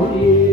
Jeppu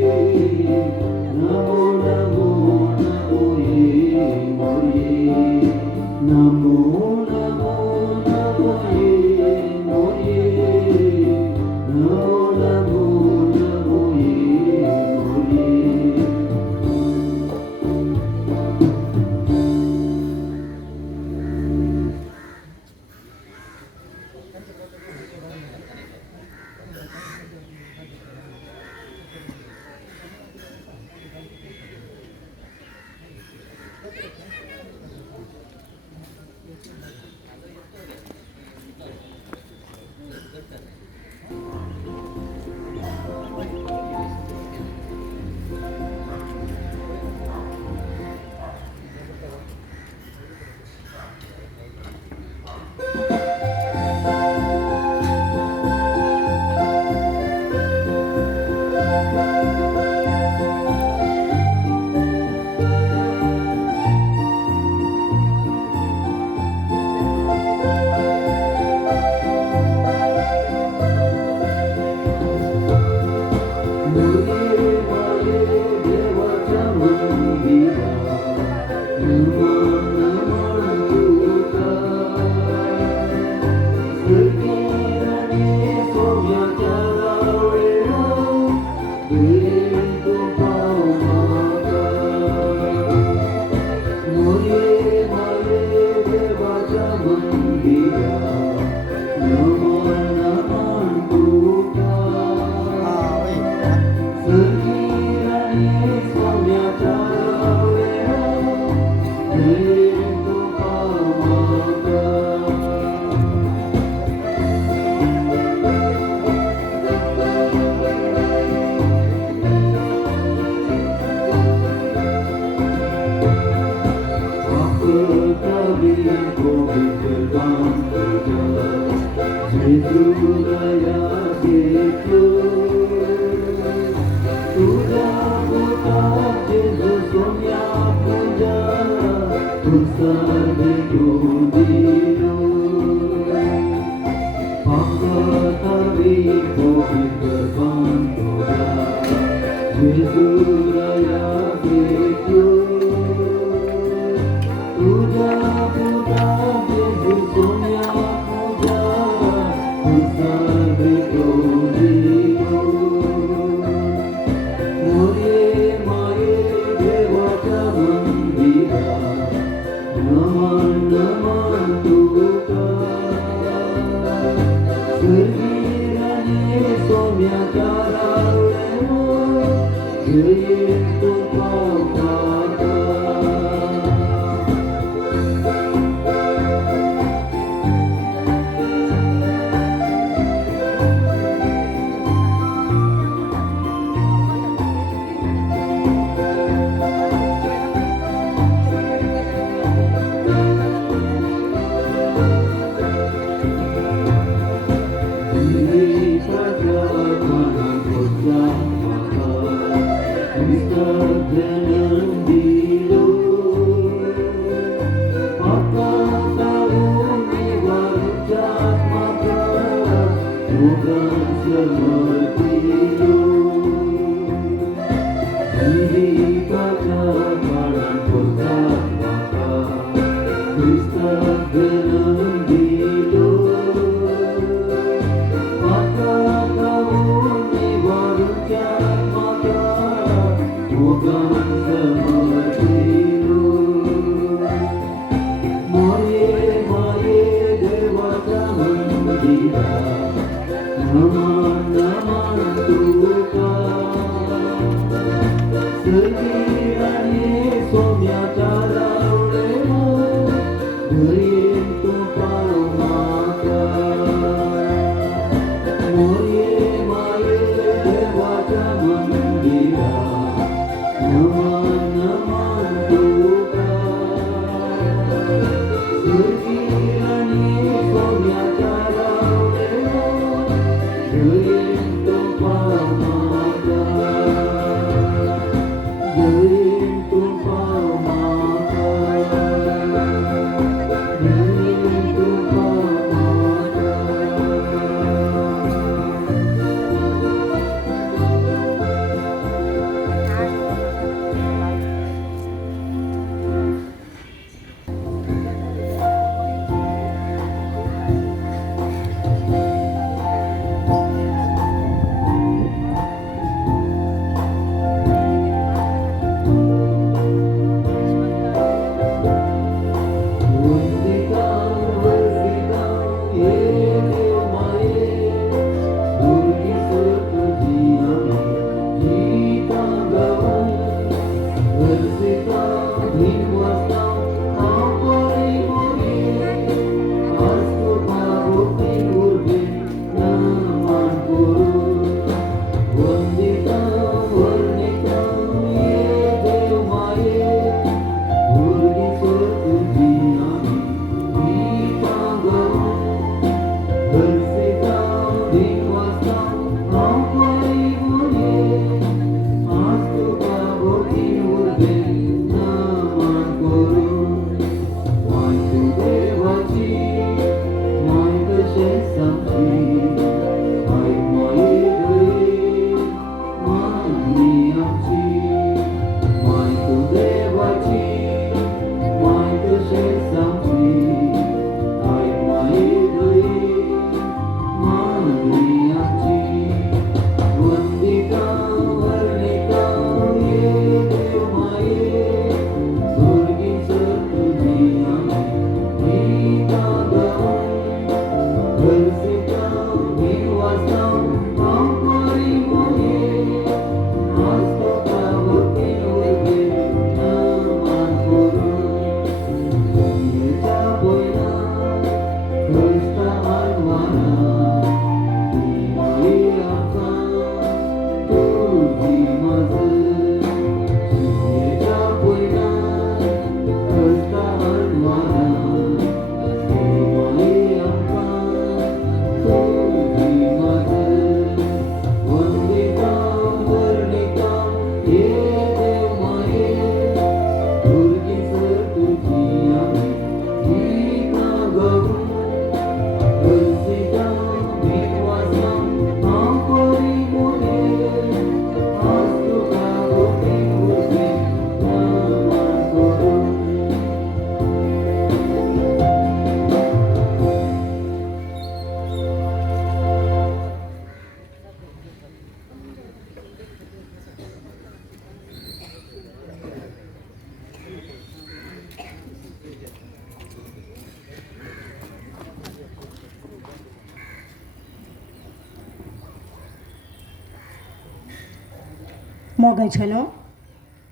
मोगाचलो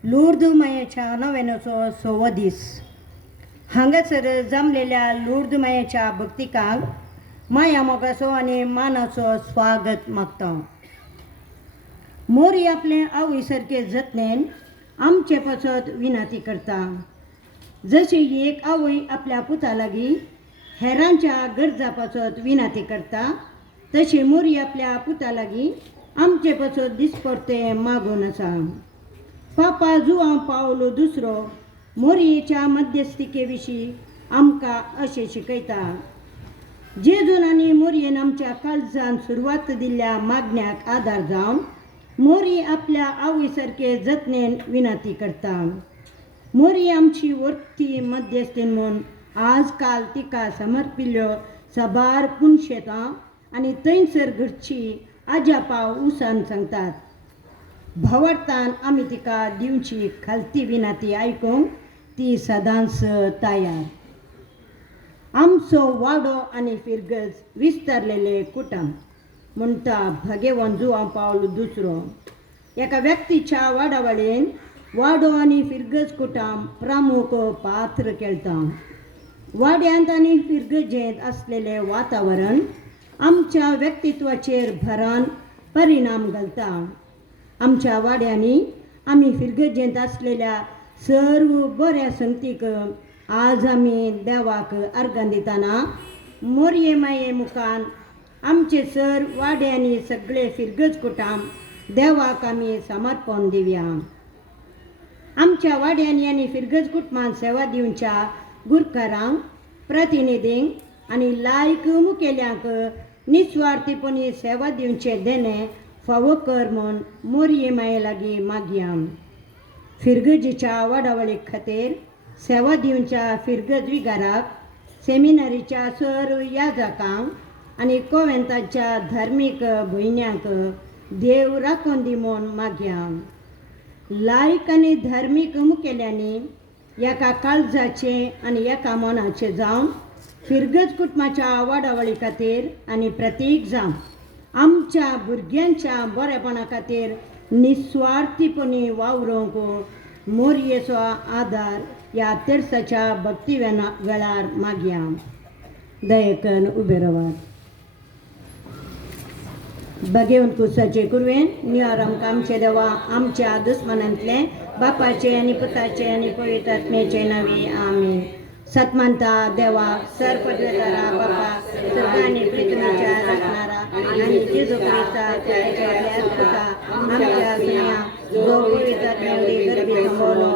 लूर्द मायेच्या 99 दीस हांगासर जमलेल्या लूर्द मायेच्या भक्तिकांक माया मोगाचो आनी मानाचो स्वागत मागता. मोरी आपले आवय सारके जतनेन आमचे पसत विनंती करता. जशी एक आवय आपल्या पुता लागीं हेरांच्या गरजा पसत विनंती करता, तशी मोरी आपल्या पुता लागीं आमचे पसत दिसपरते मागून आसा. पापा जुआंव पावलो दुसरो मोरयेच्या मध्यस्थिके विशीं आमकां अशें शिकयता. जेजून आनी मोरयेन आमच्या काळजान सुरवात दिल्ल्या मागण्याक आदार जावन मोरी आपल्या आवय सारके जतनेन विनंती करता. मोरी आमची वर्ती मध्यस्थीन म्हूण आज काल तिका समर्पिल्ल्यो साबार पुणशेतां आनी थंयसर घडची आज्या पाव उसान सांगतात. भावार्थान आमी तिका दिवची खालती विनंती आयकूंक ती सदांच तयार. आमचो वाडो आनी फिरगज विस्तारलेले कुटुंब म्हणटा भाग्यवान जुआंव पावलो दुसरो. एका व्यक्तीच्या वाडावळेन वाडो आनी फिरगज कुटुंब प्रमुख पात्र खेळटा. वाड्यांत आनी फिरगजेंत असलेले वातावरण आमच्या व्यक्तित्वाचेर भरान परिणाम घालता. आमच्या वाड्यांनी आमी फिरगजेंत असलेल्या सर्व बऱ्या संगतीक आज आमी देवाक अर्घां दितना मोरये माये मुखान आमचे सर वाड्यांनी सगळे फिरगज कुटुंब देवाक आमी समर्पण दिवया. आमच्या वाड्यांनी आनी फिरगज कुटुंबान सेवा दिवच्या गुरकारांक, प्रतिनिधींक आनी लायक मुखेल्यांक निस्वार्थीपणी सेवा दिवचे देणे फावो कर म्हूण मोरये माये लागीं मागया. फिरगजीच्या वाडावळी खातीर सेवा दिवच्या फिरगज विगाराक, सेमिनारीच्या सर्व याजकांक आनी कोवेंताच्या धार्मीक भयण्यांक देव राखून दी म्हूण मागया. लायक आनी धार्मीक मुखेल्यांनी एका काळजाचे आनी एका मनाचे जावन फिरगज कुटुंबाच्या वाडावळी खातीर आनी प्रतीक जावन आमच्या भुरग्यांच्या बरेपणा खातीर निस्वार्थीपणी वावरूंक मोरयेचो आदार ह्या तेर्साच्या भक्ती वेळार मागया. दयेकन उबे रावात. भगवंत कुसाचे कुरवेन नियार आमकां आमचे देवा आमच्या दुस्मनांतले बापाचे आनी पुताचे आनी पवित्र आत्म्याचे नांवे आमीन. सतमंता देवा सरपदवेदारा बापा सर्वांनी पृथ्वीच्या राखणारा आणि जेजू ख्रिस्ता पुता आमच्या दुनिया जो पवित्र आत्म्यावरी गर्भी थांबवलो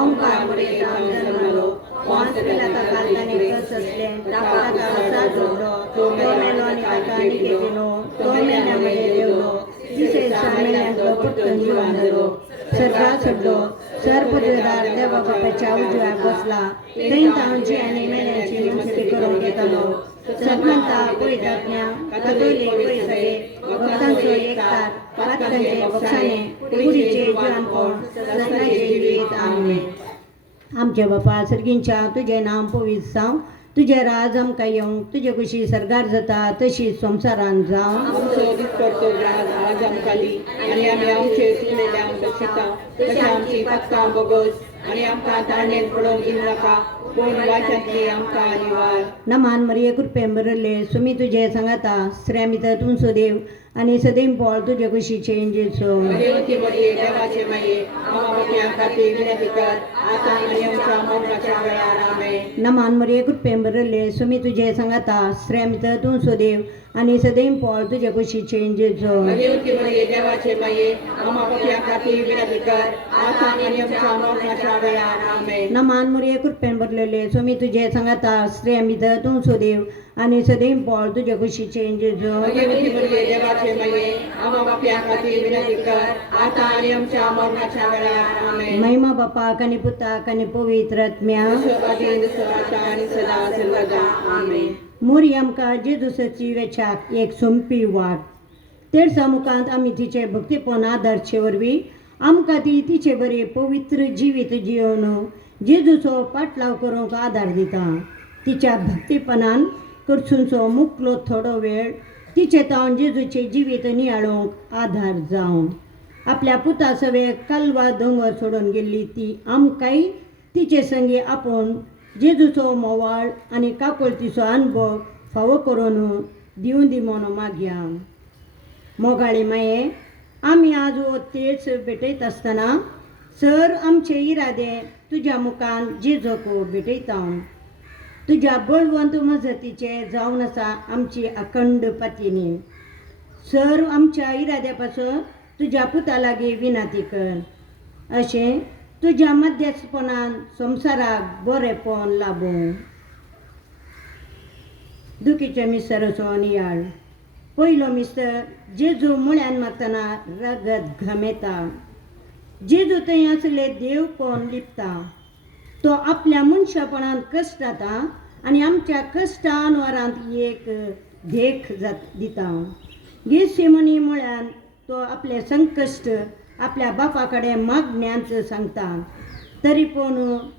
ओंकार बरेचा जन्मलो पांच पिलाता कालताने कस असले ताका असा जोडलो तो मेलो आनी ताका निके दिलो तो मेल्यामध्ये देवलो तिसऱ्या मेल्यांतलो परतून जिवान जालो सर्गा चडलो सरपदवेदार देवा बापाच्या उजव्याक बसला थंय तांची आनी मेल्यांची मुक्ती करून घेतलो. सतमंता पवित्र आत्म्या कातोलीक पयसगे भक्तांचो एकतार पातकांचे बक्षाने कुडीचे जिवानपण सदांचे जिवीत आमीन. आमचे बापा सर्गींच्या तुझे नाम पवित्र जावं, तुझे राज आमकां येवंक, तुजे कुशी सरकार जाता तशी संवसारान जावं. आमचो दिसपडटो राज आज आमकां दी आनी आमी आमचे चुकलेल्यांक बक्षिता तशें आमची पातकां बोगोस आनी आमकां ताणेन पडोवंक दिवं नाका पूण वायटांतली आमकां निवार. नमान मरिये कृपेन बरयल्ले सुमी तुजे सांगाता स्त्रियां भितर तुमचो देव आनी सदैव पोळ तुजे कुशीचे इंजेचो. देवती मरिये देवाचे माये आमकां पापयांक खातीर विनंती कर आतां आनी आमच्या मरणाच्या वेळार आमेन. नमान मरिये कृपेन बरयल्ले सुमी तुजे सांगाता स्त्रियां भितर तुमचो देव आनी सदैव पोळ तुजे कुशीचे इंजेचो. देवती मरिये देवाचे माये आमकां पापयांक खातीर विनंती कर आता आणि आमच्या मरणाच्या वेळार आमेन. नमान मुरे कृपेन भरलेले स्वामी तुझे सांगता स्त्री अमित तू सुदेव आणि सदैव पॉल तुझे खुशीचे जेजो भगवती मुर्गे देवाचे मये आम्हा बाप्या खातीर विनंती कर आता आणि आमच्या मरणाच्या वेळार आमेन. महिमा बापा कनी पुता कनी पवित्र आत्म्या जसं आधी तसं आता आणि सदा सर्वदा आमेन. मोरी आमकां जेजूसाची वेचाक एक सोंपी वाट तेडसा मुखांत आमी तिचे भक्तीपण आदारचे वरवीं आमकां ती तिचे बरे पवित्र जिवीत जियोवन जेजूचो पाटलाव करूंक आदार दिता. तिच्या भक्तीपणान कडसूनचो मुकलो थोडो वेळ तिचे तावन जेजूचे जिवीत नियाळोवंक आधार जावन आपल्या पुता सवे कालवा दोंगर सोडून गेल्ली ती आमकांय तिचे संगी आपोवन जेजूचो मोवाळ आनी काकुळतीचो अनुभव फावो करून दिवूं दी म्हणून मागया. मोगाळी माये आमी आज हो तेच भेटयत आसतना सर आमचे इरादे तुज्या मुखान जेजूक भेटयता. तुज्या बळवंत मजतीचे जावन आसा आमची अखंड पातिनी. सर आमच्या इराद्या पासून तुज्या पुता लागीं विनंती कर अशें तुज्या मध्यस्थपणान संवसाराक बरेपण लाभूं. दुखीचे मिसरचो नियाळ पयलो मिस्तर जेजू मुळ्यान मागतना रगत घामेता. जेजू थंय आसले देवपण लिपता. तो आपल्या मनशापणान कश्ट जाता आनी आमच्या कश्टा अनवरांत एक देख दिता. गेसेमनी मुळ्यान तो आपले संकश्ट आपल्या बापा कडेन मागण्यांत सांगता. तरी पूण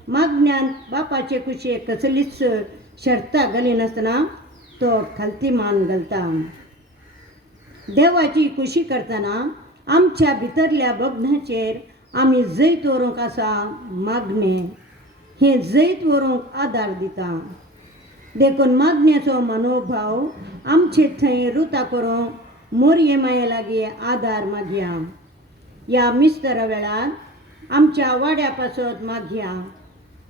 मागण्यांत बापाचे कुशेक कसलीच शर्तां घालिनासतना तो खालती मान घालता. देवाची खुशी करतना आमच्या भितरल्या बग्नाचेर आमी जैत व्हरूंक आसा मागणे हे जैत व्हरूंक आदार दिता. देखून मागण्याचो मनोभाव आमचे थंय रुता करूंक मोरये माये लागीं आदार मागया. ह्या मिस्तर वेळार आमच्या वाड्या पासत मागया.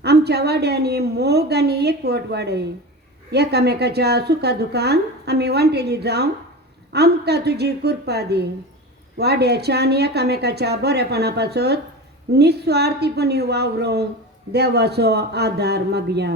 आमच्या वाड्यांनी मोग आनी एकवट वाडय. एकामेकाच्या सुखादुखान आमी वांटेली जावं आमकां तुजी कृपा दी. वाड्याच्या आनी एकामेकाच्या बरेपणा पासत निस्वार्थीपणी वावरूंक देवाचो आदार मागया.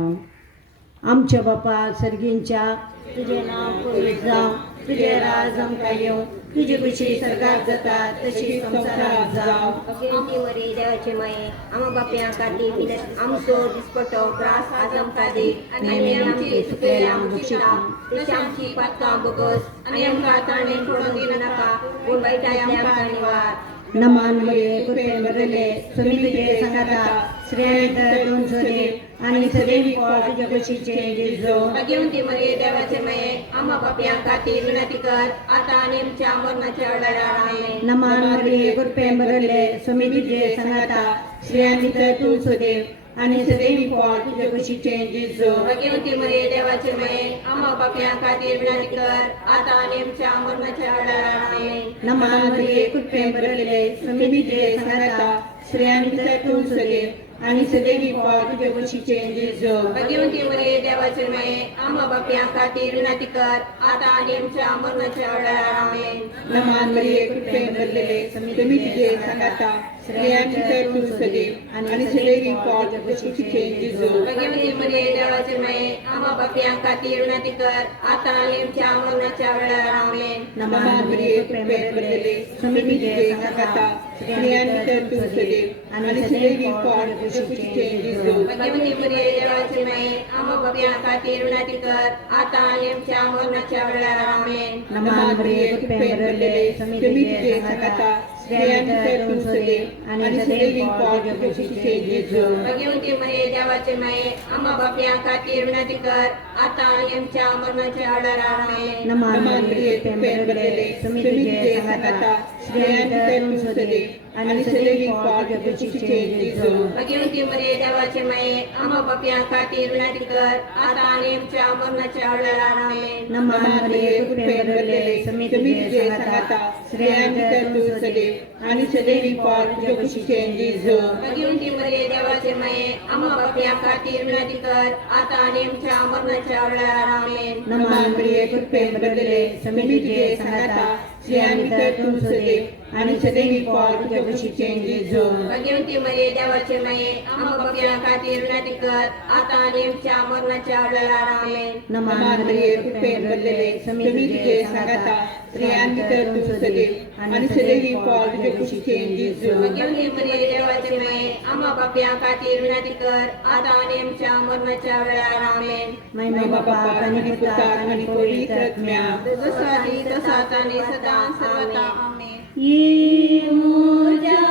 आमच्या बापा सर्गींच्या तुझे नांव पवित्र जावं तुझे राज आमकां येवं तुजी खुशी सर्गाक जाता तशी संवसाराक जावं. भगवती मरी देवाचे माये आम्हा बापया खातीर विनंती आमचो दिसपटो त्रास आज आमकां दी आनी आमची चुकलेल्या बक्षिता तशी आमची पातकां बोगस आनी आमकां ताणें पडून दिवं नाका पूण वायटाय आमकां निवार. नमान मुरे कृपेन भरले स्वामी तुझे सांगता श्रेयंत दोन सोदेव आणि सदैव पॉल तुझ्या खुशीचे जेजो भगवती मरी देवाचे माये आम्हा बापया खातीर विनंती कर आता आनी आमच्या मरणाच्या वेळार आमेन. नमान मुरे कृपेन भरले स्वामी तुझे सांगता श्रेयंत तू सोदेव आणि सदैव पॉल तुझ्या खुशीचे जेजो भगवती मरी देवाचे माये आम्हा बापया खातीर विनंती कर आता आनी आमच्या मरणाच्या वेळार आमेन. नमान मुरे कृपेन भरले स्वामी तुझे सांगता श्रेयंत तू सोदेव आणि सदैव पॉल तुझ्या खुशीचे जेजो भगवती मरी देवाचे माये आम्हा बापया खातीर विनंती कर आता आनी आमच्या मरणाच्या वेळार आमेन. नमान मुर्गे कृपेन भरलेले स्वामी तुझे सांगता श्रेयंत तू सुदेव आणि सदैव पॉल तुझ्या खुशीचे जेजू भगवती मरी देवाचे माये आम्हा बापया खातीर विनंती कर आता आनी आमच्या मरणाच्या वेळार आमेन. नमान मुर्गे कृपेन भरलेले स्वामी तुझे सांगता श्रेयंत तू सुदेव आणि सदैव पॉल तुझ्या खुशीचे जेजू भगवती मरी देवाचे माये आम्हा बापया खातीर विनंती कर आता आनी आमच्या मरणाच्या वेळार आमेन. नमान मुरे कृपेन भरले स्वामी तुझे सांगता श्रेयंत तू सोदेव आणि सदैव पॉल तुझ्या खुशीचे जेजो भगवती मरी देवाचे माये आम्हा बापया खातीर विनंती कर आता आनी आमच्या मरणाच्या वेळार आमेन. नमान मुरे कृपेन भरले स्वामी तुझे सांगता श्रेयंत तू सोदेव आणि सदैव पॉल तुझ्या खुशीचे जेजो भगवती मरी देवाचे माये आम्हा बापया खातीर विनंती कर आता आनी आमच्या मरणाच्या वेळार आमेन. नमान मुरे कृपेन भरले स्वामी तुझे सांगता श्रेयंत तू सोदेव आणि सदैव पॉल तुझ्या खुशीचे जेजो भगवती मरी देवाचे माये आम्हा बापया खातीर विनंती कर आता आनी आमच्या मरणाच्या वेळार आमेन. नमान मुरे कृपेन भरले स्वामी तुझे सांगता श्रेयंत तू सोदेव आणि सदैव पॉल तुझ्या कुशीचे जेजू भगवंती मरे देवाचे माये आम्हा पापियां खातीर विनंती कर आता आणि आमच्या मरणाच्या वेळेला आमेन. नमान मरिये कृपेन भरलेले तुम्ही तुझे सांगाता स्त्रियां भितर तू सदैव आणि सदैवी फळ तुझे कुशीचे जेजू भगवंती मरे देवाचे माये आम्हा पापियां खातीर विनंती कर आता आणि आमच्या मरणाच्या वेळेला आमेन. महिमा बापाक आणि पुत्राक आणि पवित्र आत्म्याक जसा आधी तसा आता आणि सदा सर्वदा आमेन. ये मोजा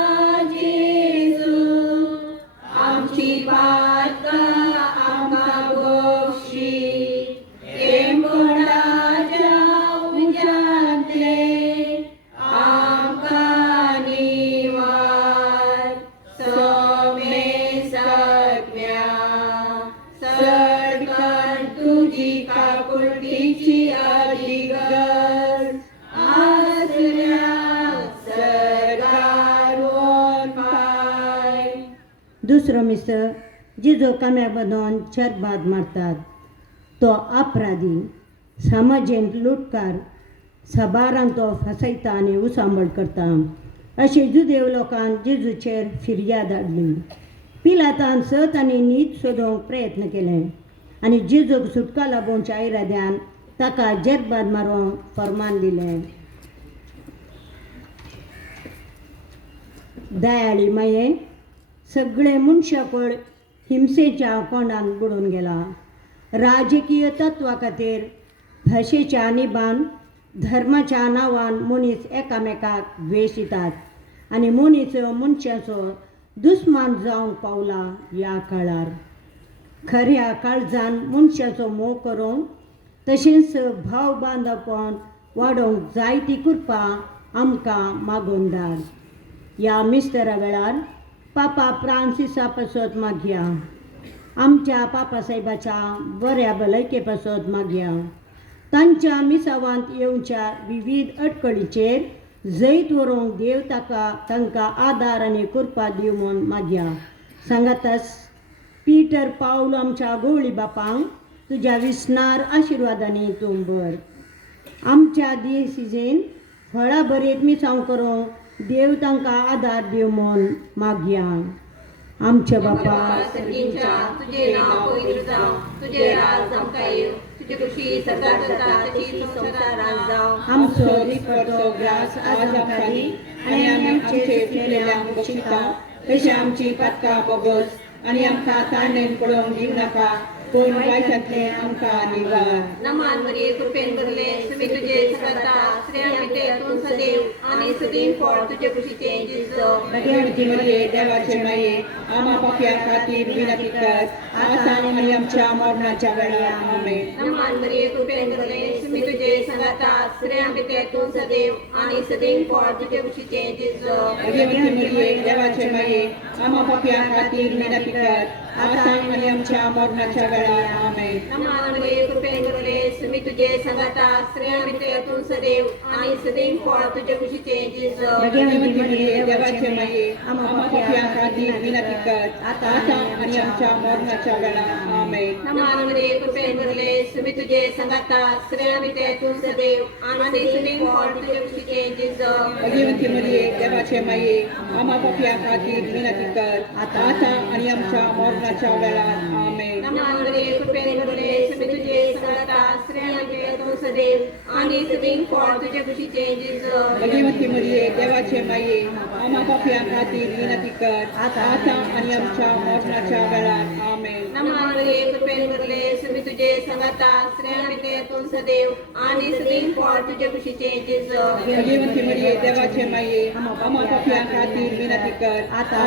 आमची पातका आमका बक्षी एमोडाच्या उजातले आमका निवार सोमे सत्म्या सडकन तुझी काकुळटीची अधिगर आसऱ्या सरगारोन पाय. दुसरो मिसळ जिजो काम्या बांदून छरबाद मारतात तो अपराधी समाजेंत लुटकार साबारांक तो फसयता आनी उसांबळ करता अशें जुदेव लोकान जेजूचेर फिर्याद हाडली. पिलातान सत आनी न्हीद सोदूंक प्रयत्न केले आनी जेजूक सुटका लाबोवच्या इराद्यान ताका जरबाद मारूंक फर्मान दिलें. दयाळी माये सगळे मनशाकळ हिंसेच्या कोंडान बुडून गेला. राजकीय तत्वा खातीर भाशेच्या निबान धर्माच्या नांवान मनीस एकामेकाक द्वेशितात आनी मनीस मनशाचो दुस्मान जावंक पावला. ह्या काळार खऱ्या काळजान मनशाचो मोग करूंक तशेंच भाव बांदपण वाडोवंक जाय ती कृपा आमकां मागून धाड. ह्या मिस्टरा वेळार पापा फ्रांसिसा पासत मागया. आमच्या पापा साहेबाच्या बऱ्या भलायके पासत मागया. तांच्या मिसावांत येवच्या विविध अडकळीचेर जैत व्हरूंक देव तांकां आदार आनी कृपा दिव म्हूण मागया. सांगातास पिटर पावल आमच्या गवळी बापांक तुज्या विस्नार आशिर्वादांनी तूं भर. आमच्या दियेसीजेन फळां बरेत मिसांव करूंक देव तांकां आदार दिव म्हूण मागया. आमचे बापा सर्गींच्या तुझे नाव पवित्र जावं, तुझे राज आमकां येव, तुझी खुशी सदांच जाता तशी संवसारांत जावं. आमचो दिसपडटो ग्रास आज आमकां दी आनी आमी आमचे चुकलेल्यांक बक्षिता तशी आमची पातकां बोगस आनी आमकां तारणेन पडोवंक दिव नाका पूण वायटांतले आमकां निवार. नमान मरिये कृपेन भरले तुमी तुझे सगळता स्त्रियां भितर तूं सदैव आनी सदैव फळ तुझे कुशीचे जेजू भगवंती मरिये देवाचे माये आम्हा पापियां खातीर विनंती कर आतां आनी आमच्या मरणाच्या वेळार आमेन. नमान मरिये कृपेन भरले तुमी तुझे सगळता स्त्रियां भितर तूं सदैव आनी सदैव फळ तुझे कुशीचे जेजू भगवंती मरिये देवाचे माये आम्हा पापियां खातीर विनंती कर आतां आनी आमच्या मरणाच्या वेळार आमेन. नमान मरिये कृपेन भरले तुमी तुझे सगळता स्त्रियां भितर तूं सदैव आनी सदैव फळ तुझे कुशीचे जेजू भगवंती मरिये देवाचे माये आम्हा पापियां खातीर विनंती कर आतां आनी आमच्या मरणाच्या वेळार आमेन. नमान मरिये कृपेन भरले तुमी तुझे सगळता स्त्रियां भितर तूं सदैव आनी सदैव फळ तुझे कुशीचे जेजू भगवंती मरिये देवाचे माये आम्हा पापियां खातीर विनंती कर आतां आनी आमच्या मरणाच्या वेळार आमेन. नमान मरिये कृपेन भरले तुमी तुझे सगळता स्त्रियां भितर तूं सदैव आनी सदैव फळ तुझे कुशीचे जेजू भगवंती मरिये देवाचे माये आम्हा पापियां खातीर विनंती कर आतां आनी आमच्या मरणाच्या वेळार आमेन. नमान मरिये कृपेन भरले तुमी तुझे सगळता स्त्रियां भितर तूं सदैव आनी सदैव फळ तुझे कुशीचे जेजू भगवंती मरिये देवाचे माये आम्हा पापियां खातीर विनंती कर आतां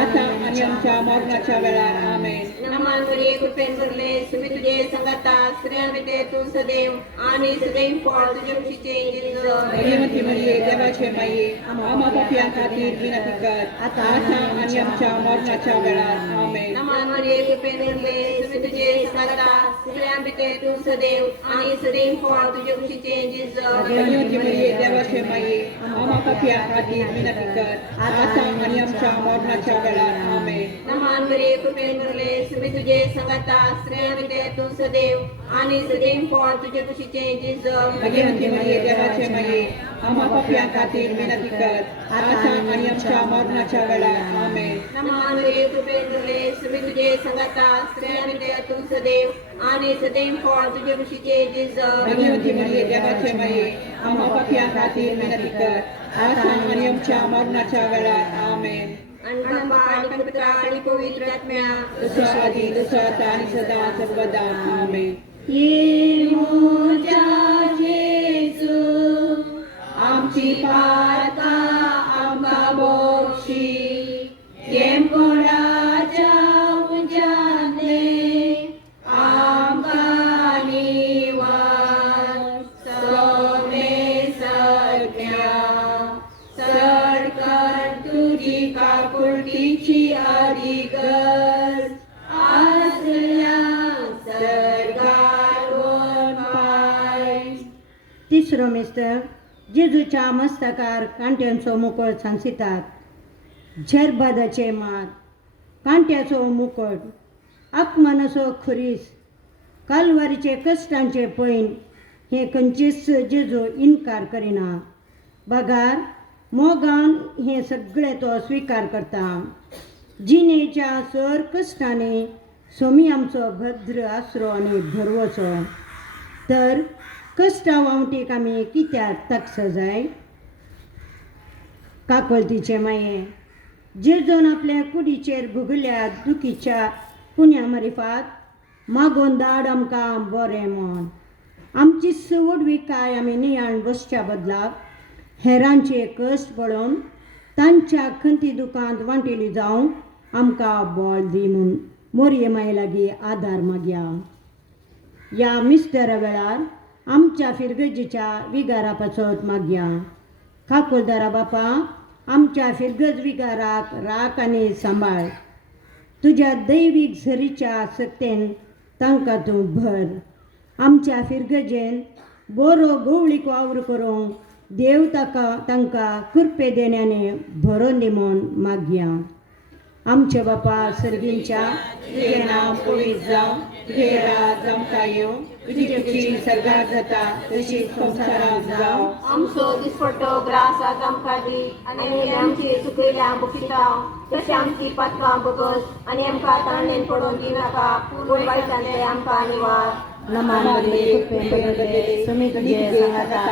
आनी आमच्या मरणाच्या वेळार आमेन. नमान मरिये कृपेन भरले तुमी तुझे सगळता स्त्रियां भितर तूं सदैव आनी सदैव फळ तुझे कुशीचे जेजू भगवंती मरिये देवाचे माये आम्हा पापियां खातीर विनंती कर आतां आनी आमच्या मरणाच्या वेळार आमेन. नमान मरिये कृपेन भरले तुमी तुझे सगळता स्त्रियां भितर तूं सदैव आनी सदैव फळ तुझे कुशीचे जेजू भगवंती मरिये देवाचे माये आम्हा पापियां खातीर विनंती कर आतां आनी आमच्या मरणाच्या वेळार आमेन. नमान मरिये कृपेन भरले तुम्ही तुझे संगता स्त्रियांमध्ये तू सदैव आणि सदैव फळ तुझे कुशीचे जिजो भाग्यवंती मरिये देवाचे माये आम्हा पापियां खातीर विनंती कर आता आणि आमच्या मरणाच्या वेळार आमेन. नमान मरिये कृपेन भरले तुम्ही तुझे संगता स्त्रियांमध्ये तू सदैव आणि सदैव फळ तुझे कुशीचे जिजो भाग्यवंती मरिये देवाचे माये आम्हा पापियां खातीर विनंती कर आता आणि आमच्या मरणाच्या वेळार आमेन. आणि बाबा आणि पुत्र आणि पवित्र आत्म्या जसं आधी तसं आता आणि सदा सर्वदा आमेन. ये मोजा जेजू आमची पाता आमका बोक्षी येम कोणाच्या उजाने आमका निवार सोमे सत्या सरकार तुझी काकुळतीची अधिगर आसल्या सरकार पाय. तिसरो मिस्टर जेजूच्या मस्तकार कांट्यांचो मुकुट सांसितात झरबादाचे मात कांट्याचो मुकुट आत्मनसो खुरीस कालवारीचे कश्टांचे पैन हे खंयचीच जेजू इन्कार करिना. बगार मोगान हे सगळे तो स्वीकार करता. जिणेच्या सर कश्टांनी सोमी आमचो भद्र आसरो आनी भरवोसो. तर कश्टा वावटीक आमी कित्याक तकस जाय. काकळतीचे माये जेजून आपल्या कुडीचेर भुगल्या दुखीच्या पुण्या मारिफात मागोन धाड आमकां बरें म्हण. आमची सवडवी काय आमी नियाळ बसच्या बदलाक हेरांचे कश्ट पळोवन तांच्या खंती दुखांत वांटिली जावंक आमकां बळ दी म्हूण मोरये माये लागीं आदार मागया. या मिस्टरा वेळार आमच्या फिरगजीच्या विगारा पासत मागया. काकुळदारा बापा आमच्या फिरगज विगाराक राख आनी सांबाळ. तुज्या दैवीक झरीच्या सत्तेन तांकां तूं भर. आमच्या फिरगजेन बरो गवळीक वावर करूंक देव तांकां कृपे देण्याने भरोवन दी म्हूण मागया. आमचे बापा सर्गींच्या तुझे नाव पवित्र जावं तुझे राज आमकां येवं तुझी कृपी सर्गार जाता तशी संसारांत जावं. आमचो दिसपट्टो ग्रास आज आमकां दी आनी आमची चुकयल्या बुकितां तशी आमची पातकां बगस आनी आमकां ताणेन पडोवन दी नाका पूण वायटांतले आमकां निवार. नमान मरिये कृपेन भरले तुमी तुझे संगता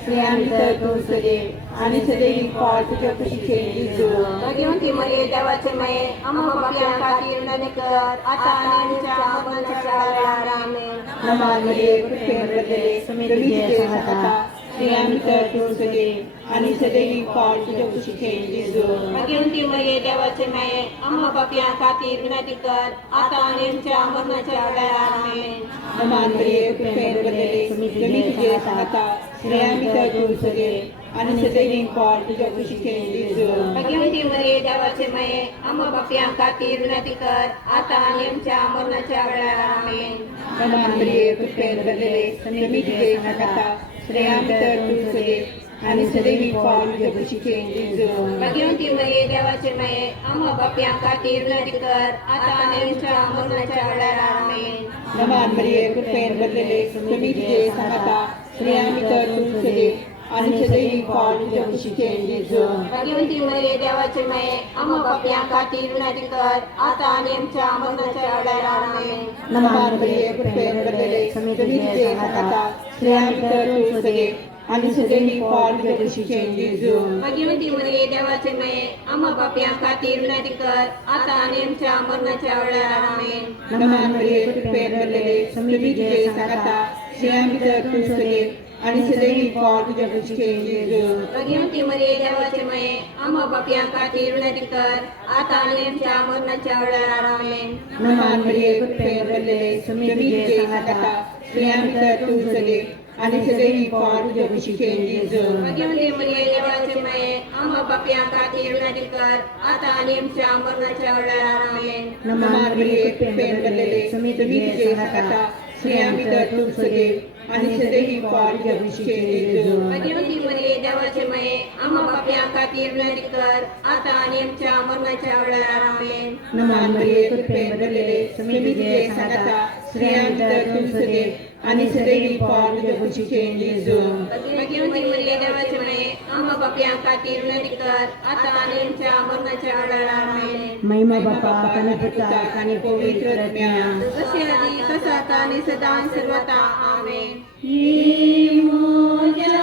स्त्रियां भितर तूं सदैव आनी सदैव फळ तुज्या कुशीचे जिजू. भाग्यवंती मरिये देवाचे माये आम्हा पापियां खातीर विनंती कर आता आनी आमच्या मरणाच्या वेळार आमेन. नमान मरिये कृपेन भरले तुमी तुझे संगता स्त्रियां भितर तूं सदैव आनी सदैव फळ तुज्या कुशीचे जिजू. भाग्यवंती मरिये देवाचे माये आम्हा पापियां खातीर विनंती कर आता आनी आमच्या मरणाच्या वेळार आमेन. नमान मरिये कृपेन भरले तुमी तुझे संगता स्त्रियां भितर तूं सदैव आनी सदैव फळ तुज्या कुशीचे जिजू. भाग्यवंती मरिये देवाचे माये आम्हा पापियां खातीर विनंती कर आता आनी आमच्या मरणाच्या वेळार आमेन. नमान मरिये कृपेन भरले तुमी तुझे संगता स्त्रियां भितर तूं सदैव आनी सदैव फळ तुज्या कुशीचे जिजू. भाग्यवंती मरिये देवाचे माये आम्हा पापियां खातीर विनंती कर आता आनी आमच्या मरणाच्या वेळार आमेन. नमान मरिये कृपेन भरले तुमी तुझे संगता स्त्रियां भितर तूं सदैव आनी सदैव फळ तुज्या कुशीचे जिजू. भाग्यवंती मरिये देवाचे माये आम्हा पापियां खातीर विनंती कर आता आनी आमच्या मरणाच्या वेळार आमेन. नमान मरिये कृपेन भरले तुमी तुझे संगता स्त्रियां भितर तूं सदैव आनी सदैव फळ तुज्या कुशीचे जिजू. भाग्यवंती मरिये देवाचे माये आम्हा पापियां खातीर विनंती कर आता आनी आमच्या मरणाच्या वेळार आमेन. नमान मरिये कृपेन भरले तुमी तुझे संगता स्त्रियां भितर तूं सदैव आनी सदैव फळ तुज्या कुशीचे जिजू. भाग्यवंती मरिये देवाचे माये आम्हा पापियां खातीर विनंती कर आता आनी आमच्या मरणाच्या वेळार आमेन. नमान मरिये कृपेन भरले तुमी तुझे संगता स्त्रियां भितर तूं सदैव आनी सदैव फळ तुज्या कुशीचे जिजू. भाग्यवंती मरिये देवाचे माये आम्हा पापियां खातीर विनंती कर आता आनी आमच्या मरणाच्या वेळार आमेन. नमान मरिये कृपेन भरले तुमी तुझे संगता स्त्रियां भितर तूं सदैव आनी सदैव फळ तुज्या कुशीचे जिजू. भाग्यवंती मरिये देवाचे माये आम्हा पापियां खातीर विनंती कर आता आनी आमच्या मरणाच्या वेळार आमेन. नमान मरिये कृपेन बदलेले तुम्ही तुझे सांगता स्त्रियांतर तू सुदे आणि सदैवी फळ तुझे कुशीचे जेजू. भाग्यवंती मरिये देवाचे माये आम्हा पापियां खातीर विनंती कर आता आणि आमच्या मरणाच्या वेळार आमेन. महिमा बापा आणि पुता आणि पवित्र आत्म्या. जसे आधी तसा आता आणि सदा सर्वदा आमेन. ये मोजा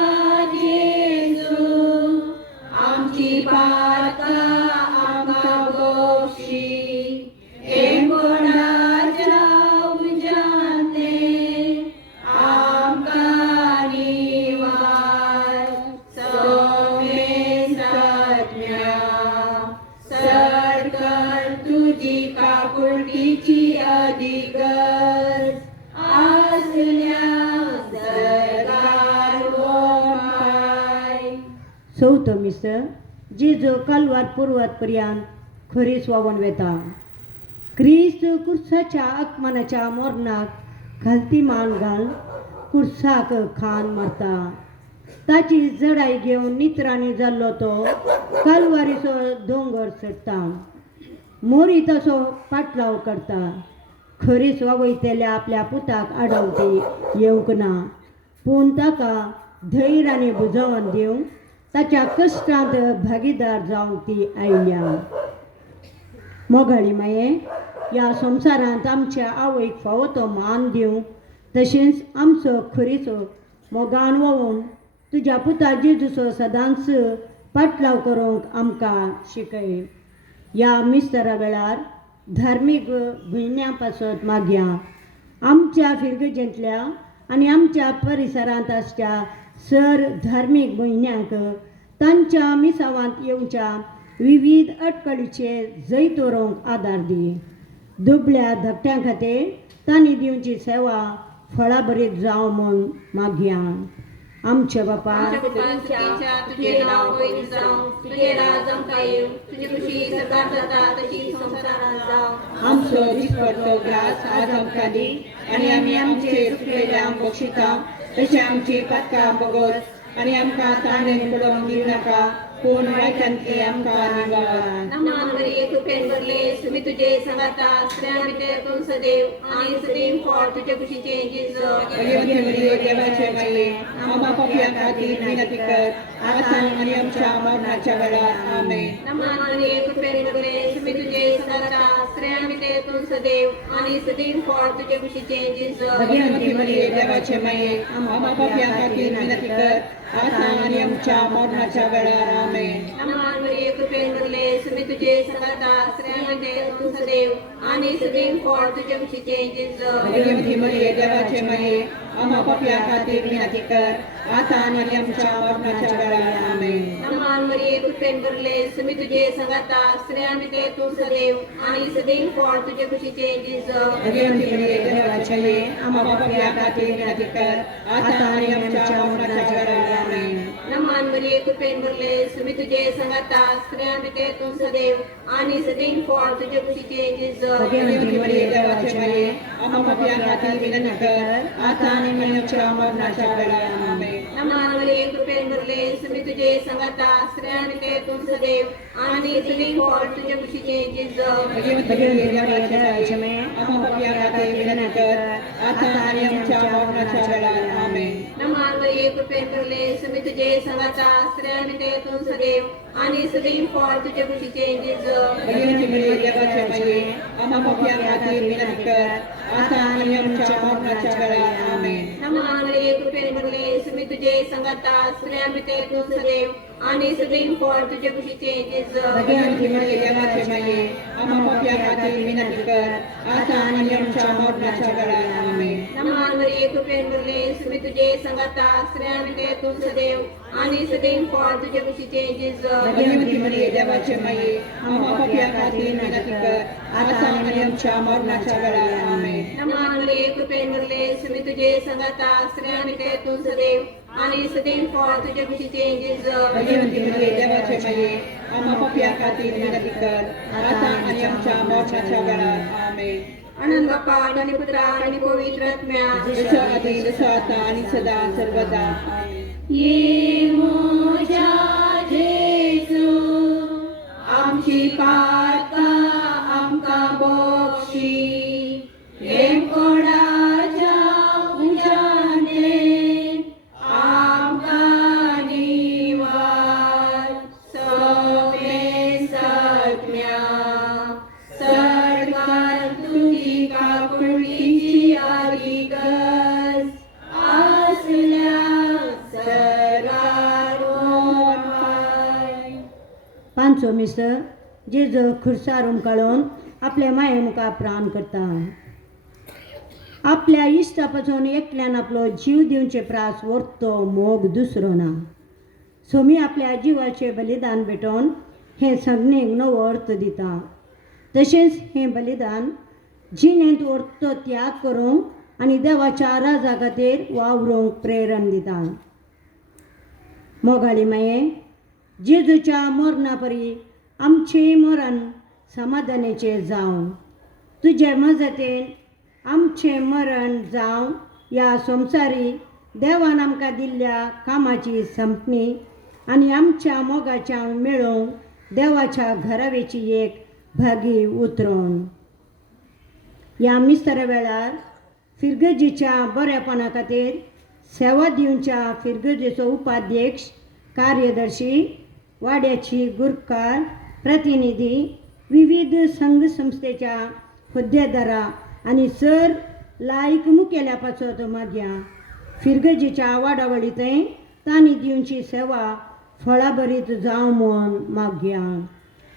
जेजू आमची पातका आमका बक्षी एकोणाच्या उजाते आमका निवार सौम्य सत्म्या सरकर तुझी काकुळकीची अधिकार आसल्या सरकार ओमाय. चौथं मिसळ जेजू कालवार पूर्वात पर्यंत खरी स्वावन वेता. क्रिस्त कुर्साच्या आगमनाच्या मोरणाक घालती मान घाल कुर्साक खान मरता. ताची जडाई घेवन नित्रांनी जाल्लो तो कालवारीचो दोंगर चडटा. मोरी तसो पाटलाव करता. खरीच वावयतेल्या आपल्या पुताक आडवती येवंक ना, पूण ताका धैर्याने बुजोवन दिवंक ताच्या कश्टांत भागीदार जावंक ती आयल्या. मोगाळी माये ह्या संवसारांत आमच्या आवयक फावो तो मान दिवंक तशेंच आमचो खरीचो मोगान वोवून तुज्या पुता जेजूचो सदांच पाटलाव करूंक आमकां शिकय. ह्या मिस्तरा वेळार धार्मीक भुंयण्यां पासत मागया. आमच्या फिरगजेंतल्या आनी आमच्या परिसरांत आसच्या सर धार्मीक भुंयण्यांक तांच्या मिसावांत येवच्या विविध अडकळीचे जैत व्हरूंक आदार दी. दुबळ्या धाकट्यां खातीर तांणी दिवची सेवा फळां बरीत जावं म्हूण मागया. आमचे बापा तुझे नाव पवित्र जावं, तुझे राज आमकां येवं, तुझी खुशी सदां जाता तशी संवसारांत जावं. आमचो दिसपडटो ग्रास आज आमकां दी आनी आमी आमचे चुकलेल्यांक बक्षिता तशें आमची पातकां बगत आनी आमकां ताणेन पडोवंक दिवं नाका पूण वायटांतली आमकां निवार. नमान मरिये कृपेन भरले तुम्ही तुझे सांगता स्त्रियां भितर तूं सदैव आणि सदैव फळ तुझे कुशीचे जेजू. भाग्यवंती मरिये देवाचे माये आम्हा पापियां खातीर विनंती कर आता आनी आमच्या मरणाच्या वेळार आमेन. नमान मरिये कृपेन भरले तुम्ही तुझे सांगता स्त्रियां भितर तूं सदैव आणि सदैव फळ तुझे कुशीचे जेजू. भाग्यवंती मरिये देवाचे माये आम्हा पापियां खातीर विनंती कर आता आनी आमच्या मरणाच्या वेळार आमेन. नमान मरिये कृपेन भरले तुम्ही तुझे सांगता स्त्रियां भितर तूं सदैव आणि सदैव फळ तुझे कुशीचे जेजू. भाग्यवंती मरिये देवाचे माये आम्हा पापियां खातीर विनंती कर आता आनी आमच्या मरणाच्या वेळार आमेन. नमान मरिये कृपेन भरले तुम्ही तुझे सांगता स्त्रियां भितर तूं सदैव आणि सदैव फळ तुझे कुशीचे जेजू. भाग्यवंती मरिये देवाचे माये आम्हा पापियां खातीर विनंती कर आता आनी आमच्या मरणाच्या वेळार आमेन. नमान मरिये कृपेन भरले तुम्ही तुझे सांगता स्त्रियां भितर तूं सदैव आणि सदैव फळ तुझे कुशीचे जेजू. भाग्यवंती मरिये देवाचे माये आम्हा पापियां खातीर विनंती कर आता आनी आमच्या मरणाच्या वेळार आमेन. नमान मरिये कृपेन भरले तुम्ही तुझे सांगता स्त्रियां भितर तूं सदैव आणि सदैव फळ तुझे कुशीचे जेजू. भाग्यवंती मरिये देवाचे माये आम्हा पापियां खातीर विनंती कर आता आनी आमच्या मरणाच्या वेळार आमेन. नमान मरिये कृपेन भरले तुम्ही तुझे सांगता स्त्रियां भितर तूं सदैव आणि सदैव फळ तुझे कुशीचे जेजू. भाग्यवंती मरिये देवाचे माये आम्हा पापियां खातीर विनंती कर आता आनी आमच्या मरणाच्या वेळार आमेन. नमान मरिये कृपेन भरले तुम्ही तुझे सांगता स्त्रियां भितर तूं सदैव आणि सदैव फळ तुझे कुशीचे जेजू. भाग्यवंती मरिये देवाचे माये आम्हा पापियां खातीर विनंती कर आता आनी आमच्या मरणाच्या वेळार आमेन. नमान मरिये कृपेन भरले तुम्ही तुझे सांगता स्त्रियां भितर तूं सदैव आणि सदैव फळ तुझे कुशीचे जेजू. भाग्यवंती मरिये देवाचे माये आम्हा पापियां खातीर विनंती कर आता आनी आमच्या मरणाच्या वेळार आमेन. नमान मरिये कृपेन भरले तुम्ही तुझे सांगता स्त्रियां भितर तूं सदैव आणि सदैव फळ तुझे कुशीचे जेजू. भाग्यवंती मरिये देवाचे माये आम्हा पापियां खातीर विनंती कर आता आनी आमच्या मरणाच्या वेळार आमेन. आनंद बाप्पा आणि पुत्रा आणि पवित्र आत्म्या जसं आधी तसं आता आणि सदा सर्वदा आमेन. ये मोजा जेजू आमची पातका आमचो मिस्टर जेजो खुर्सारून काडून आपल्या माये मुखार प्राण करता. आपल्या इश्टा पासून एकल्यान आपलो जीव दिवचे प्रास व्हरतो मोग दुसरो ना. सोमी आपल्या जिवाचे बलिदान भेटोवन हें सगळेक नवो अर्थ दिता. तशेंच हें बलिदान जिणेंत व्हरतो त्याग करूंक आनी देवाच्या राजा खातीर वावरूंक प्रेरण दिता. मोगाळी माये, जेजूच्या मरणा परी आमचें मरण समाधानाचें जावं. तुजे मजतीन आमचें मरण जावं. ह्या संवसारी देवान आमकां दिल्ल्या कामाची संपणी आनी आमच्या मोगाच्या मेळोवंक देवाच्या घरावेची एक भागी उतरोवन. ह्या मिस्तर वेळार फिरगजीच्या बरेपणा खातीर सेवा दिवच्या फिरगजीचो उपाध्यक्ष, कार्यदर्शी, वाड्याची गुरकार, प्रतिनिधी, विविध संघ संस्थेच्या हुद्देदारां आनी सर लायक मुखेल्या पासत माग्या फिरगजीच्या वाडावडींतय तांणी दिवची सेवा फळाबरीत जावं म्हूण मागया.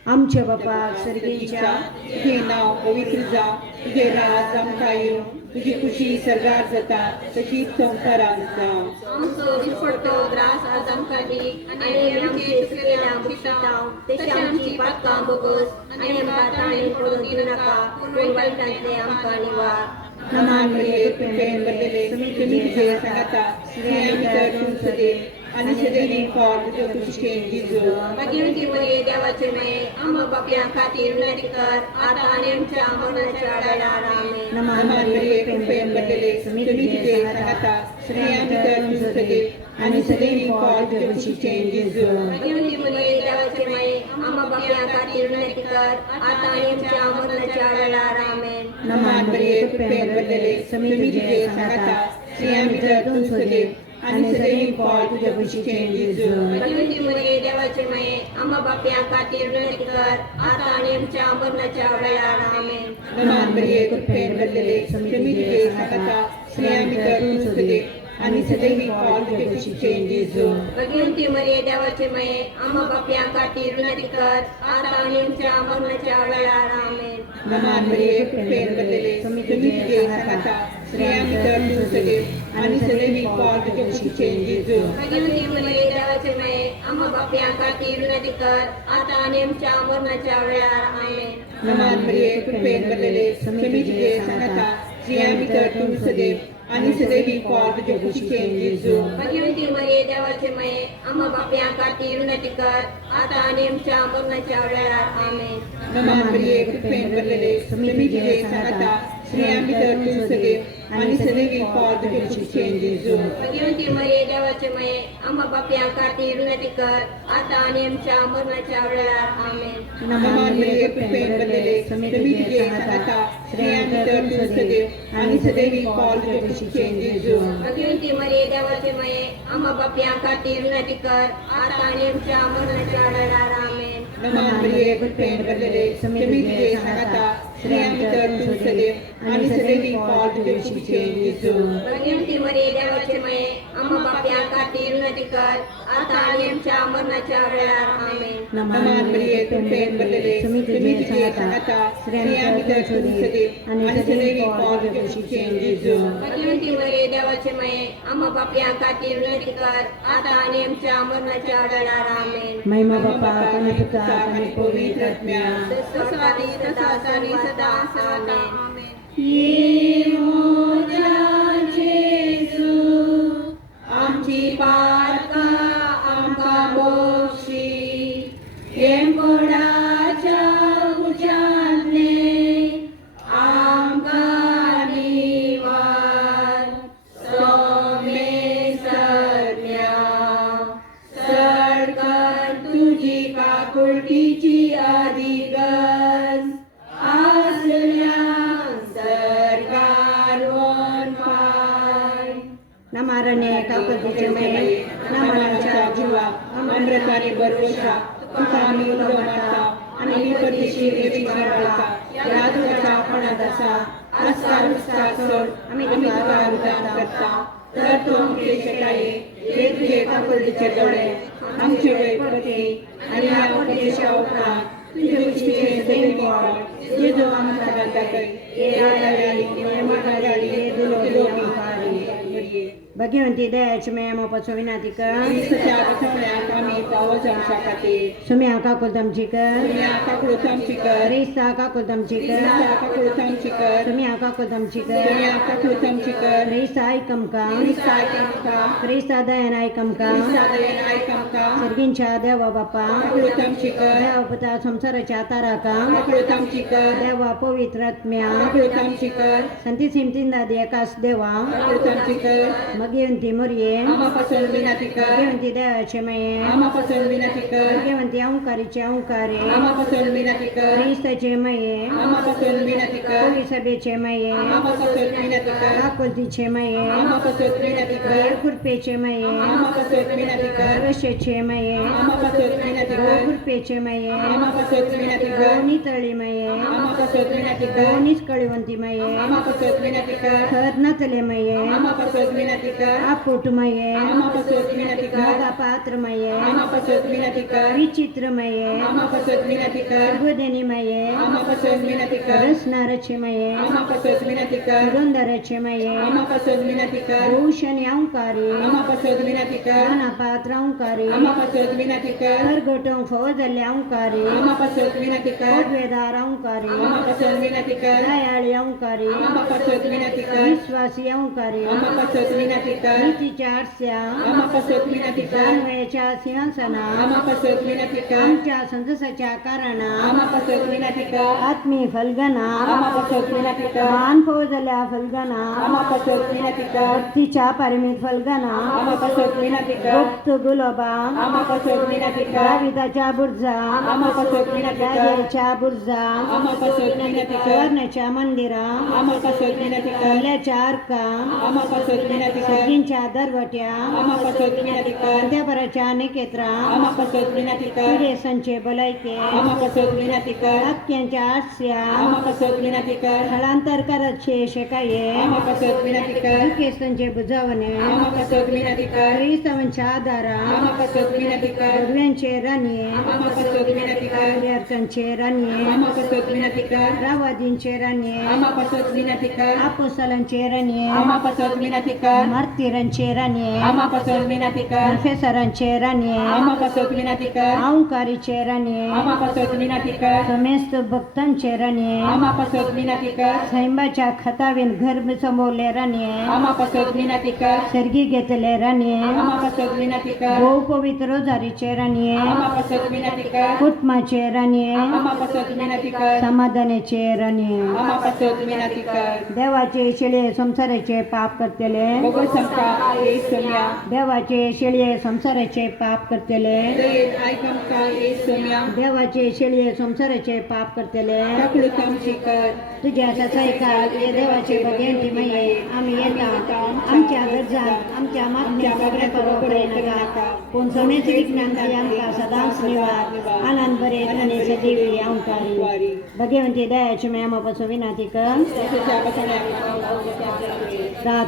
आमचे बापाक सर्गेच्या तुझे नाव पवित्र जा, तुझे राज आमकां येवं, तुजी खुशी सरगार जाता तशीच संवसारांत जावं. आमचो दिसपट्टो ग्रास आज आमकां दी आनी आमचे चुकलेल्या मुक्षितांव तशें आमची पातकां बोगस आनी आमकां ताणें पडून दिवं नाका, पूण वायटांतले आमकां निवार. नमान मरिये तुवें बरलेले तुमी तुजे सांगाता स्त्रियां भितर तूं सदे आनी सदैव फळ तुजे कुशीचें जिजू. भाग्यवती मरिये देवाचे माये, आमच्या बापया खातीर विनंती कर, आतां आनी आमच्या मरणाच्या वेळार. आमेन. नमान मरिये तुवें बरलेले तुमी तुजे सांगाता स्त्रियां भितर तूं सदे आनी सदैव फळ तुजे कुशीचें जिजू. भाग्यवती मरिये देवाचे माये, आमच्या बापया खातीर विनंती कर, आतां आनी आमच्या मरणाच्या वेळार. आमेन. नमान मरिये तुवें बरलेले तुमी तुजे सांगाता स्त्रियां भितर तूं सदे आनी सदैव फळ तुजे कुशीचें जिजू. भाग्यवती मरिये देवाचे माये, आमच्या बापया खातीर विनंती कर, आतां आनी आमच्या मरणाच्या वेळार. आमेन. नमान मरिये तुवें बरलेले तुमी तुजे सांगाता स्त्रियां भितर तूं सदे आनी सदैव फळ तुजे कुशीचें जिजू. भाग्यवती मरिये देवाचे माये, आमच्या बापया खातीर विनंती कर, आतां आनी आमच्या मरणाच्या वेळार. आमेन. नमान मरिये तुवें बरलेले तुमी तुजे सांगाता स्त्रियां भितर तूं सदे आनी सदैव फळ तुजे कुशीचें जिजू. भाग्यवती मरिये देवाचे माये, आमच्या बापया खातीर विनंती कर, आतां आनी आमच्या मरणाच्या वेळार. आमेन. नमान मरिये तुवें बरलेले तुमी तुजे सांगाता स्त्रियां भितर तूं सदे आनी सदैव फळ तुजे कुशीचें जिजू. भाग्यवती मरिये देवाचे माये, आमच्या बापया खातीर विनंती कर, आतां आनी आमच्या मरणाच्या वेळार. आमेन. नमान मरिये तुवें बरलेले तुमी तुजे सांगाता स्त्रियां भितर तूं सदे आनी सदैव फळ तुजे कुशीचें जिजू. भाग्यवती मरिये देवाचे माये, आमच्या बापया खातीर विनंती कर, आतां आनी आमच्या मरणाच्या वेळार. आमेन. नमान मरिये तुवें बरलेले तुमी तुजे सांगाता स्त्रियां भितर तूं सदे आनी सदैव फळ तुजे कुशीचें जिजू. भाग्यवती मरिये देवाचे माये, आमच्या बापया खातीर विनंती कर, आतां आनी आमच्या मरणाच्या वेळार. आमेन. नमान मरिये तुवें बरलेले तुमी तुजे सांगाता स्त्रियां भितर तूं सदे आनी सदैव फळ तुजे कुशीचें जिजू. भाग्यवती मरिये देवाचे माये, आमच्या बापया खातीर विनंती कर, आतां आनी आमच्या मरणाच्या वेळार. आमेन. नमान मरिये तुवें बरलेले तुमी तुजे सांगाता स्त्रियां भितर तूं सदे आनी सदैव फळ तुजे कुशीचें जिजू. भाग्यवती मरिये देवाचे माये, आमच्या बापया खातीर विनंती कर, आतां आनी आमच्या मरणाच्या वेळार. आमेन. महिमा बापाक आनी पुताक आनी पवित्र आत्म्याक. तसादी तसाच आनी सदा सदा. आमेन. ये मोजा जेजू, आमची पातकां आमकां बक्षी, हेंपणाच्या उज्यांतले आमकां निवार. सोमे सरम्या सडकन तुजी काकुळटीची आदिगज आसल्यान सरकार वन पाय. नमारणे काकुळटीचे माये, नमाच्या जिवाक अमृताने भरवशा तुका आमी उलो मारता आनी विपत्तीची वेची घालता. ह्या तुझ्या पणात आसा आस्कार विस्तार सोड आमी तुका उदार करता. तर तूं आमचे शेकाये हे तुजे काकुळटीचे दोळे आमचे वैपरती आणि ह्या परदेशा उपरांत तुझे उच्चेचे दैववाड जे जो आमकां घालताय हे राडाडी मागाडी हे दुलोडी आमकां भगवंती दयाची मेळपाचो विनाती कर क्रिस्ताच्या बसवण्याक आमी पावो जावच्या खातीर सुमी हाका कोलतमची कर तुमी आमकां कृतमची कर क्रिस्त हाका कोलतमची कर आमकां कृतमची कर सुमी हाका कोलतमची कर तुमी आमकां कृतमची कर क्रिस्त आयकमका क्रिस्त आयकमका क्रिस्त दयान आयकमका क्रिस्तादयेन आयकमका सर्गींच्या देवा बापा कृतमची कर देवा पुता संसाराच्या ताराका कृतमची कर देवा पवित्र आत्म्या कृतमची कर संती सिमतीन दादी एकाच देवा कृतमची कर भगवंती मोरये आमा पासून विनंती कर भगवंती देवाचे मये आमा पासून विनंती कर भगवंती ओंकारीचे ओंकारे आमा पासून विनंती कर क्रिस्ताचे मये आमा पासून विनंती कर पवी सभेचे मये आमा पासून विनंती कर काकुलतीचे मये आमा पासून विनंती कर खुरपेचे मये आमा पासून विनंती कर रशेचे मये आमा पासून विनंती कर खुरपेचे मये आमा पासून विनंती कर नितळी मये आमा पासून विनंती कर निष्कळवंती मये आमा पासून विनंती कर खर नतले मये आमा पासून विनंती कर आपोट मये आमा पासून विनंती कर मोगा पात्र मये आमा पासून विनंती कर विचित्र मये आमा पासून विनंती कर गोदेनी मये आमा पासून विनंती कर रसनारचे मये आमा पासून विनंती कर धुरंधराचे मये आमा पासून विनंती कर भूषण औंकारी आमा पासून विनंती कर नाना पात्र औंकारी आमा पासून विनंती कर खरगोटं फौजल्ले औंकारी आमा पासून विनंती कर पदवेदार औंकारी आमा पासून विनंती कर दयाळी औंकारी आमा पासून विनंती कर विश्वासी औंकारी आमा पासून विनंती कर नीतीच्या आरस्या आमा पासून विनंती कर अन्वयाच्या सिंहासना आमा पासून विनंती कर आमच्या संतसाच्या कारणा आमा पासून विनंती कर आत्मी फलगना आमा पासून विनंती कर मान फौजल्या फलगना आमा पासून विनंती कर भक्तीच्या परिमित फलगना आमा पासून विनंती कर गुप्त गुलाबा आमा पासून विनंती कर दाविदाच्या बुर्जा आमा पासून विनंती कर राजाच्या बुर्जा आमा पासून विनंती कर सुवर्णाच्या मंदिरा आमा पासून विनंती कर कल्ल्याच्या अर्का आमा पासून विनंती कर सगळींच्या दरवट्या आमा पासून विनंती कर संध्याभराच्या निकेत्रा आमा पासून विनंती कर पिढेसांचे बलायके आमा पासून विनंती कर वाक्यांच्या आठस्या आमा पासून विनंती कर स्थळांतर करत शेकाये आमा पासून विनंती कर केसांचे बुजावणे आमा पासून विनंती कर क्रिस्तवांच्या आधारा आमा पासून विनंती कर गडव्यांचे रानिये आमा पासून विनंती कर विद्यार्थ्यांचे रानिये आमा पासून विनंती कर रावादींचे रानिये आमा पासून विनंती कर अपोस्तलांचे रानिये आमा पासून विनंती कर मार्तिरांचे रानिये आमा पासून विनंती कर प्रोफेसरांचे रानिये आमा पासून विनंती कर औंकारीचे रानिये आमा पासून विनंती कर समेस्त भक्तांचे रानिये आमा पासून विनंती कर सैंबाच्या खतावीन घर समोरले रानिये आमा पासून विनंती कर सर्गी घेतले रानिये आमा पासून विनंती कर बहु पवित्र रोजारीचे रानिये आमा पासून विनंती कर कुटमाचे रानिये आमा पासून विनंती कर समाधानाचे रानिये आमा पासून विनंती कर देवाचे शेळे संसाराचे पाप करतेले भगवत संका येसुम्या देवाचे शेळे संसाराचे पाप करतेले दयेत आयकमका येसुम्या देवाचे शेळे संसाराचे पाप करतेले तकलुतमची कर तुझ्या सचायकाल ये देवाचे भगवंती मये आम्ही येता आमच्या गरजा आमच्या मागण्या सगळ्या बरोबर नका कोण सोन्याचे विज्ञान आमका सदांच निवार आनंद बरे आणि सदैवी औंकारी भगवंती दयाची मेमापासून विनंती कर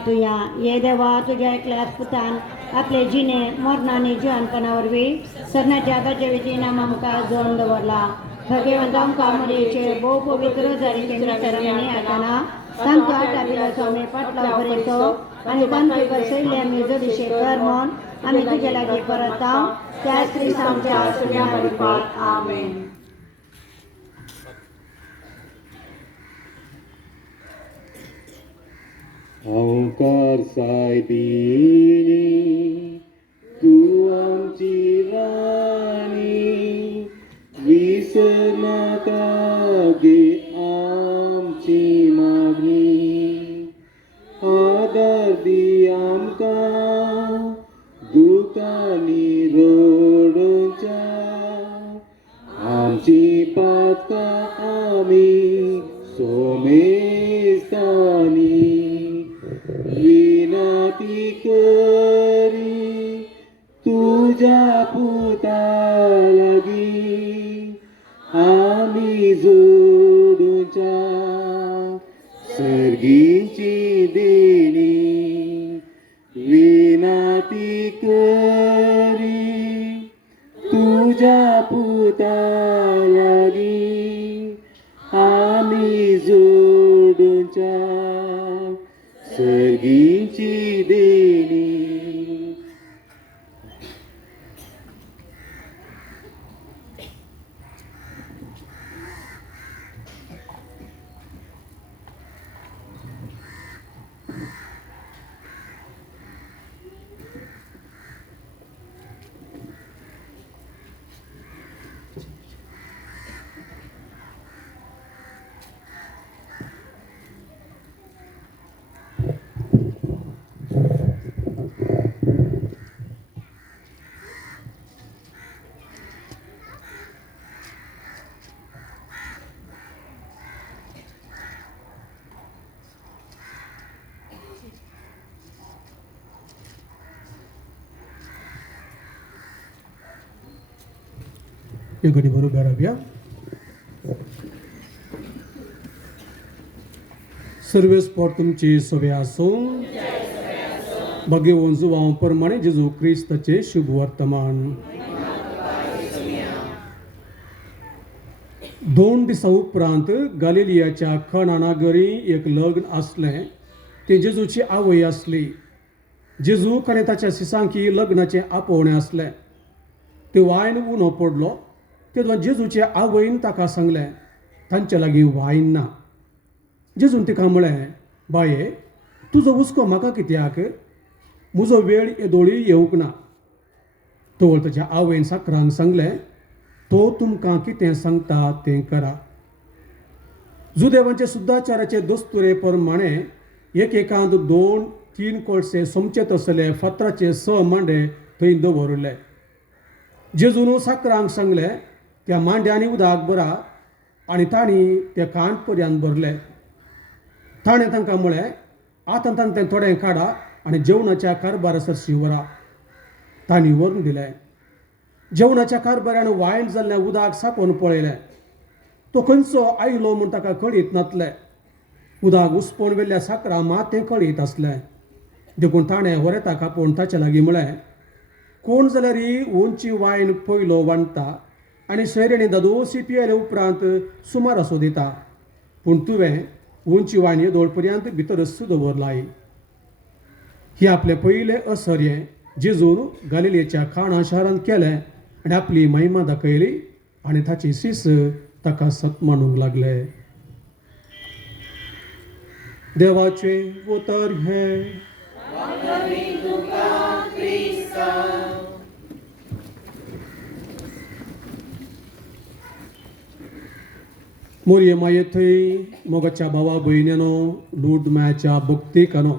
तुया ये देवा तुझ्या एकल्याच पुतान आपले जिने मरणाने जीवनपणावर वी सरणाच्या गजविधी नाम आमका जोडून दवरला भगवंत आमका मरेचे बहु पवित्र जारीचे निकरणे आताना तांतू आटापिला स्वामी पाटला भरेतो आणि तांतू बसयले आम्ही जोडीशे कर म्हण आम्ही तुझ्या लागी परत त्या स्त्री आमच्या सुन्यावरीपात आमेन. औंकार साहेबीनी तू आमची राणी विसरनाका गे आमची मागणी आदार दी आमकां दुखांनी रडोवच्या आमची पातकां आमी सोमेस्तानी विनंती करी तुझ्या पुता लागी आमी जोडूच्या सर्गीची देणी विनंती करी आमी जोडूच्या सर्गीची देणी. एक घडी बरोबर राहूया. सर्वे स्पॉट तुमची सवय आसूं. भगवंत जुवां प्रमाणे जेजू क्रिस्ताचे शुभ वर्तमान. 2 दिसां उपरांत गालिलियाच्या कणा नगरी एक लग्न आसलें. ते जेजूची आवय आसली. जेजूक आनी ताच्या शिसांकी लग्नाचें आपोवणें आसलें. ते वायन उणो पडलो. तेदो जेजूचे आवयन ताका सांगलें, तांचे लागीं वायन ना. जेजून तिका म्हळें, बाये, तुजो हुस्को म्हाका कित्याक? म्हजो वेळ येदोळी येवंक ना. तोवर ताच्या आवयन साकरांक सांगलें, तो तुमकां कितें सांगता तें करा. जुदेवांचे सुद्दाचाराचे दस्तुरे प्रमाणे एकेकांत 2-3 कोळसे सोमचे तसले फातराचे 6 मांडे थंय दवरले. जेजून साकरांक सांगलें, त्या मांड्यांनी उदक भरा. आनी तांणी ते कांट पर्यंत भरले. ताणें तांकां म्हळें, आतां तांतें थोडें काडा आनी जेवणाच्या कारबार सरशी व्हरा. तांणी व्हरून दिलें. जेवणाच्या कारबारान वायट जाल्लें उदक सांपोवन पळयलें. तो खंयचो आयलो म्हूण ताका कळीत नासलें. उदक उसपोवन व्हेल्ल्या साकरां मात तें कळीत आसलें. देखून ताणें वरेताक आपोवन ताचे लागीं म्हळें, कोण जाल्यार ही ओंची वायन पयलो वांडटा आनी सोयऱ्यांनी दादोशी पियेले उपरांत सुमार असो दिता. पूण तुवें ओंची वायन येदोळ पर्यंत भितरच दवरलाय. ही आपलें पयलें असर्य जेजून गालिलेच्या काणा शारांत केलें आनी आपली महिमा दाखयली आनी ताची सीस ताका सतमानूंक लागले. देवाचे उतर हे. मोरये माये थंय मोगाच्या भावा भयण्यानो लूर्ड मायाच्या भक्तीक आनो.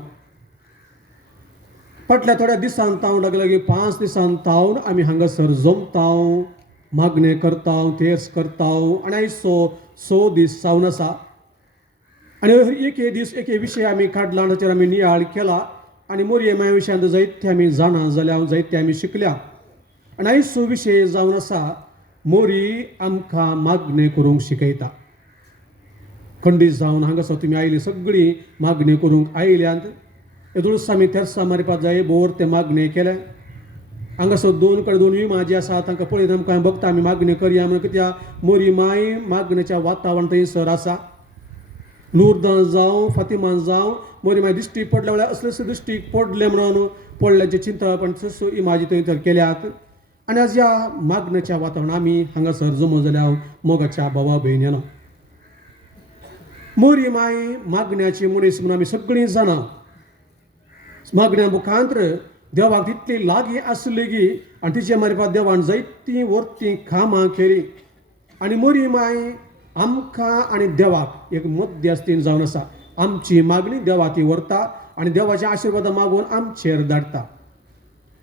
फाटल्या थोड्या दिसांत ताव लागले 5 दिसांत तावन आमी हांगासर जमताव, मागणे करताव, तेर्स करताव आनी आयज 6 दीस जावन आसा. आनी एके दीस एके विशय आमी काडला, ताचेर आमी नियाळ केला आनी मोरये माया विशयांत जायते आमी जाणा जाल्या, जायते आमी शिकल्या. आनी आयज विशय जावन आसा, मोरी आमकां मागणे करूंक शिकयता. खंडीत जावन हांगासर तुमी आयली सगळीं मागणी करूंक आयल्यांत. येदोळूच आमी तेर्सां मारपाक जाय बोर ते मागणे केले. हांगासर 2 कडेन 2 विमा जी आसा तांकां पळयत आमकां भक्त आमी मागणी करया म्हणून. कित्याक मोरी माय मागणेच्या वातावरण थंयसर आसा. लुर्दां जावं फातिमान जावं मोरी माय दिश्टी पडल्या वेळार असले दिश्टीक पडले म्हणून पडल्याचे चिंता पण इमाजी थंय केल्यात. आनी आज ह्या मागणेच्या वातावरण आमी हांगासर जमो जाल्यार मोगाच्या भावा भयण्यानो. मोरी माय मागण्याची मनीस म्हणून आमी सगळीं जाणा. मागण्या मुखांत्र देवाक तितली लागीं आसली गी आनी तिचे मारफत देवान जायतीं वर्तीं कामां केलीं. आनी मोरी माय आमकां आनी देवाक एक मध्यस्थीन जावन आसा. आमची मागणी देवाक ती व्हरता आनी देवाचे आशिर्वाद मागून आमचेर धाडटा.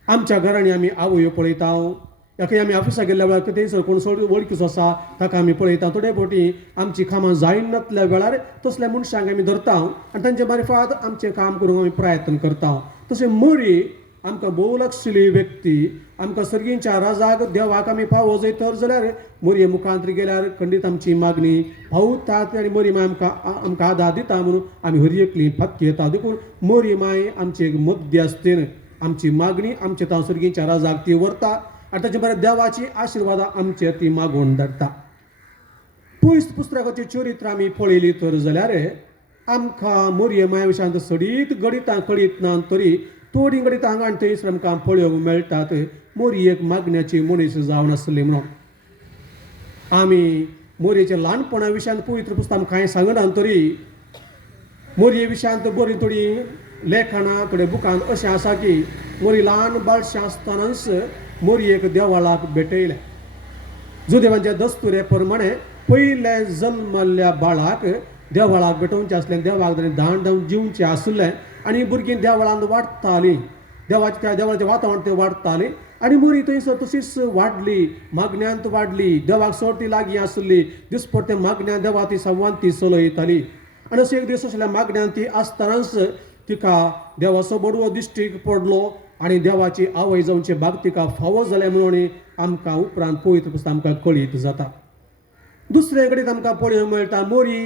आमच्या घरांनी आमी आवयो पळयताव. एका आमी ऑफिसाक गेल्ल्या वेळार थंयसर कोण वळखीचो आसा ताका आमी पळयता. थोडे फावटी आमची कामां जायन नासल्या वेळार तसल्या मनशांक आमी धरताव आनी तांचे मार्फत आमचें काम करूंक आमी प्रयत्न करताव. तशें मोरी आमकां भोवलक्षली व्यक्ती. आमकां सर्गींच्या राजाक देवाक आमी फावो जयतर जाल्यार मोरये मुखांत्र गेल्यार खंडीत आमची मागणी पावतात आनी मोरी माय आमकां आदार दिता म्हणून आमी हर एकली फातकी येता. देखून मोरी माय आमची एक मध्यस्थीन आमची मागणी आमच्या तां सर्गींच्या राजाक ती व्हरता आनी ताचे बरें देवाची आशिर्वादां आमचेर ती मागून धाडटा. पयस पुस्तकाची चरित्र आमी पळयली तर जाल्यार आमकां मोरये माया विशयांत सडीत गणितां कळीत ना तरी थोडी गणितां हांगा आनी थंयसर आमकां पळोवंक मेळटात. मोरी एक मागण्याची मनीस जावन आसली म्हणून. आमी मोरयेच्या ल्हानपणा विशयांत पवित्र पुस्तकांत कांय सांगना तरी मोरये विशयांत बरी थोडी लेखनां थोड्या बुकांत अशें आसा की मोरी ल्हान बाळशें आसतनाच मोरयेक देवाळाक भेटयलें. जुदेवांच्या दस्तुरे प्रमाणे पयले जल्मल्ल्या बाळाक देवाळाक भेटोवचें आसलें. देवाक धाण धांवन जिवचें आसलें आनी भुरगीं देवळांत वाडटालीं. देवाचें वातावरण ते वाडटालीं आनी मोरी थंयसर तशीच वाडली, मागण्यांत वाडली. देवाक सर्ती लागीं आसली. दिसपट्टे मागण्या देवा ती संवाद ती चलयताली. आनी अशें एक दीस असल्या मागण्यांत ती आसतनाच तिका देवाचो बडवो दिश्टीक पडलो आनी देवाची आवय जावचे भाग तिका फावो जाले म्हणून आमकां उपरांत पवित्र पुस्तक आमकां कळीत जाता. दुसरे कडेन आमकां पळोवंक मेळटा मोरी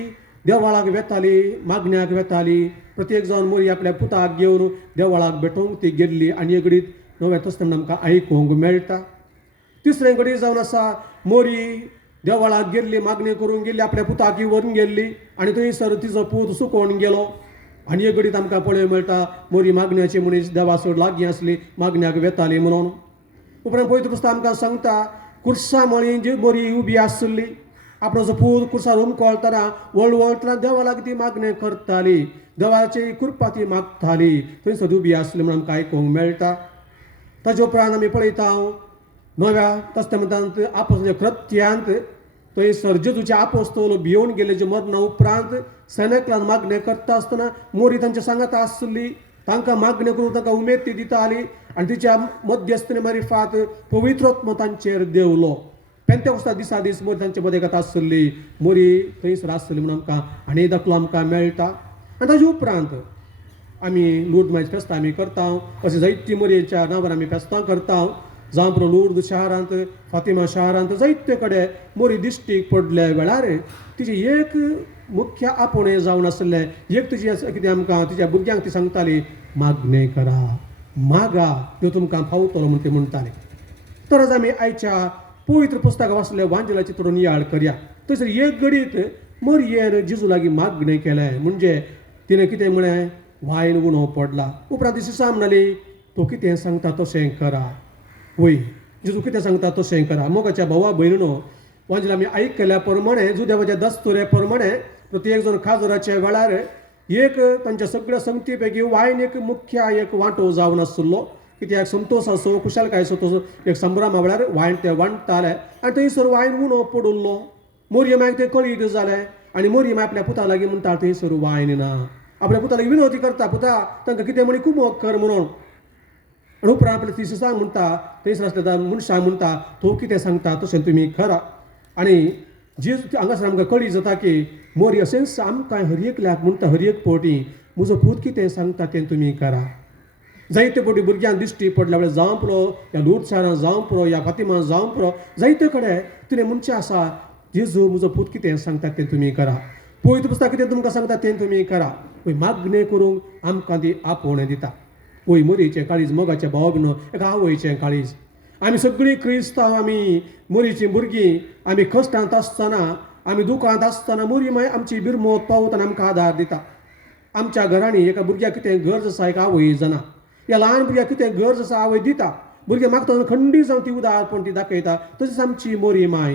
देवाळाक वेताली, मागण्याक वेताली. प्रत्येक जावन मोरी आपल्या पुताक घेवन देवाळाक भेटोवंक ती गेल्ली आनी एक घडीत नव्या तस्तांत आमकां आयकूंक मेळटा. तिसरे घडीत जावन आसा मोरी देवाळाक गेल्ली, मागणी करूंक गेल्ली, आपल्या पुताकी व्हरून गेल्ली आनी थंयसर तिजो पूत सुकोवन गेलो. आनी एक घडीत आमकां पळोवंक मेळटा मोरी मागण्याची मनीस देवा सोड लागीं आसली, मागण्याक वेताली म्हणून. उपरांत पवित्र पुस्तक आमकां सांगता कुर्सा मळीं जी मोरी उबी आसली. आपणाचो पूत कुर्सार उमकोळतना वळवळतना देवा लागीं ती मागणी करताली. देवाची कृपा ती मागताली. थंयसर उबी आसली म्हणून आमकां आयकूंक मेळटा. ताचे उपरांत आमी पळयता नव्या तस्तेमंतांत आपोस्तलांच्या कृत्यांत थंयसर जेजूचे आपोस्तल भिवून गेले जे मरणा उपरांत सैनिकांक मागणी करता आसतना मोरी तांच्या सांगात आसली. तांकां मागणी करून तांकां उमेद ती दिताली आनी तिच्या मध्यस्थने मारिफात पवित्रोत्म तांचेर देवलो. पेंतेकोस्ता दिसा दीस मोरी तांचे मदें कथा आसली. मोरी थंयसर आसली म्हणून आमकां आनी दाखलो आमकां मेळटा. आनी ताचे उपरांत आमी लूर्द मायज फेस्तां आमी करता. अशें जायतीं मोरयेच्या नांवार आमी फेस्तां करता. जावं पुरो लूर्द शारांत, फातिमा शारांत जायते कडेन मोरी दिश्टीक पडल्या वेळार तिची एक मुख्य आपोणे जावन आसलें. एक तिची कितें आमकां तिच्या भुरग्यांक ती सांगताली मागणी करा, मागा त्यो तुमकां फावतलो म्हूण ती म्हणटाली. तर आज आमी आयच्या पवित्र पुस्तकां वाचले वांजेलाची थोडो नियाळ करया. थंयसर एक घडीत मोरयेन जेजू लागीं मागणी केलें. म्हणजे तिणें कितें म्हळें वायन उणो पडला. उपरांत ती सिसा म्हणली तो कितें सांगता तशें करा. वय जेजू कितें सांगता तशें करा. मोगाच्या भावा भयणीनो वांजेला आमी आयकल्या प्रमाणे जुदेवाच्या दस्तुरे प्रमाणे प्रत्येक जण खाजराच्या वेळार एक तांच्या सगळ्या संगती पैकी वायन एक मुख्य एक वांटो जावन आसलो. कित्याक संतोश असो कुशलकाय असो तो एक संभ्रमा वेळार वायन ते वांटताले आनी थंयसर वायन उणो पडुल्लो. मोरये मागीर तें कळीत जालें आनी मोरये मागीर आपल्या पुता लागीं म्हणटा थंयसर वायन ना. आपल्या पुता लागीं विनवती करता पुता तांकां कितें म्हणी कुमोग कर म्हणून. आनी उपरांत आपल्या तिससांक म्हणटा थंयसर आसल्या मनशांक म्हणटा तो कितें सांगता तशें तुमी करा. आनी जी हांगासर आमकां कळीत जाता की मोरी अशेंच आमकां हर एकल्याक म्हणटा हर एक फावटी म्हजो पूत कितें सांगता तें तुमी करा. जायते फावटी भुरग्यांक दिश्टी पडल्या वेळार जावं पुरो ह्या लूर्द शारांत जावं पुरो ह्या फातिमांत जावं पुरो जायते कडेन तिणें मनशां आसा जेजू म्हजो पूत कितें सांगता तें तुमी करा. पवित्र पुस्तक कितें तुमकां सांगता तें तुमी करा. मागणी करूंक आमकां ती आपोवणें दिता. वय मोरयेचें काळीज मोगाच्या भावा भयणो एका आवयचें काळीज. आमी सगळीं क्रिस्तांव आमी मोरयेचीं भुरगीं आमी कश्टांत आसतना आमी दुखांत आसतना मोरी मागीर आमची बिरमोत पावतना आमकां आदार दिता. आमच्या घरांनी एका भुरग्याक कितें गरज आसा एक आवय जाणा. ह्या ल्हान भुरग्याक कितें गरज आसा आवय दिता. भुरगें मागता खंडी जावन ती उदारपण ती दाखयता. तशीच आमची मोरी माय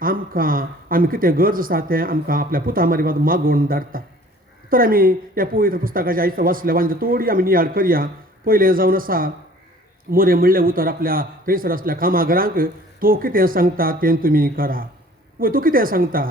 आमकां आमी कितें गरज आसा तें आमकां आपल्या पुता मारिफात मागून धाडटा. तर आमी ह्या पवित्र पुस्तकाचे आयज वाचल्या वांजे थोडी आमी नियाळ करया. पयलें जावन आसा मोरे म्हणलें उतर आपल्या थंयसर आसल्या कामागरांक तो कितें सांगता तें तुमी करा. वय तो कितें सांगता.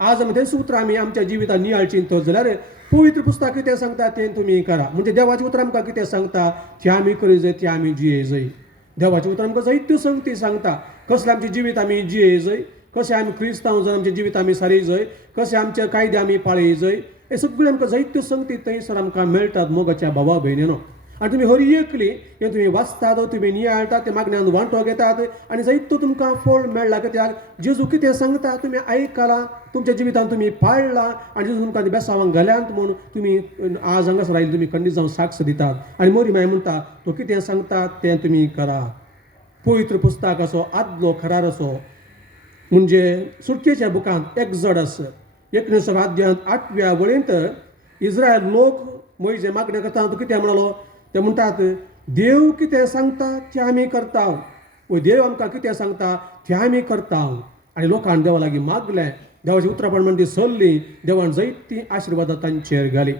आज आमी तें उतर आमी आमच्या जिवितांत नियाळचीं तर जाल्यार पवित्र पुस्तक कितें सांगता तें तुमी करा. म्हणजे देवाचें उतर आमकां कितें सांगता तें आमी करूं जाय तें आमी जिये जाय. देवाचें उतर आमकां जायत्यो संगती सांगता कसलें आमचें जिवीत आमी जिये जाय, कशें आमी क्रिस्तांव जावन आमचें जिवीत आमी सारी जाय, कशें आमचे कायदे आमी पाळय जाय. हे सगळे आमकां जायत्यो संगती थंयसर आमकां मेळटात मोगाच्या भावा भयणीनो. आनी तुमी हर एकली हें तुमी वाचतात तुमी नियाळटात ते मागण्यांत वांटो घेतात आनी जायतो तुमकां फळ मेळ्ळा. कित्याक जेजू कितें सांगता तुमी आयकलां, तुमच्या जिवितांत तुमी पाळ्ळां आनी जेजू तुमकां बेसावांक घाल्यांत म्हूण तुमी आज हांगासर आयिल्ले तुमी खंडीत जावन साक्ष दितात. आनी मोरी माय म्हणटा तो कितें सांगता तें तुमी करा. पवित्र पुस्तक असो आदलो खरार असो म्हणजे सुटकेच्या बुकांत एक्झोडस 19 अध्यायांत 8व्या वळेंत इस्रायल लोक मोइजे मागणे करता तो कितें म्हणलो ते म्हणटात देव कितें सांगता तें आमी करता व देव आमकां कितें सांगता तें आमी करता आनी लोकांनी देवा लागीं मागलें देवाची उतरां प्रमाण ती सरलीं देवान जायतीं आशिर्वादां तांचेर घाली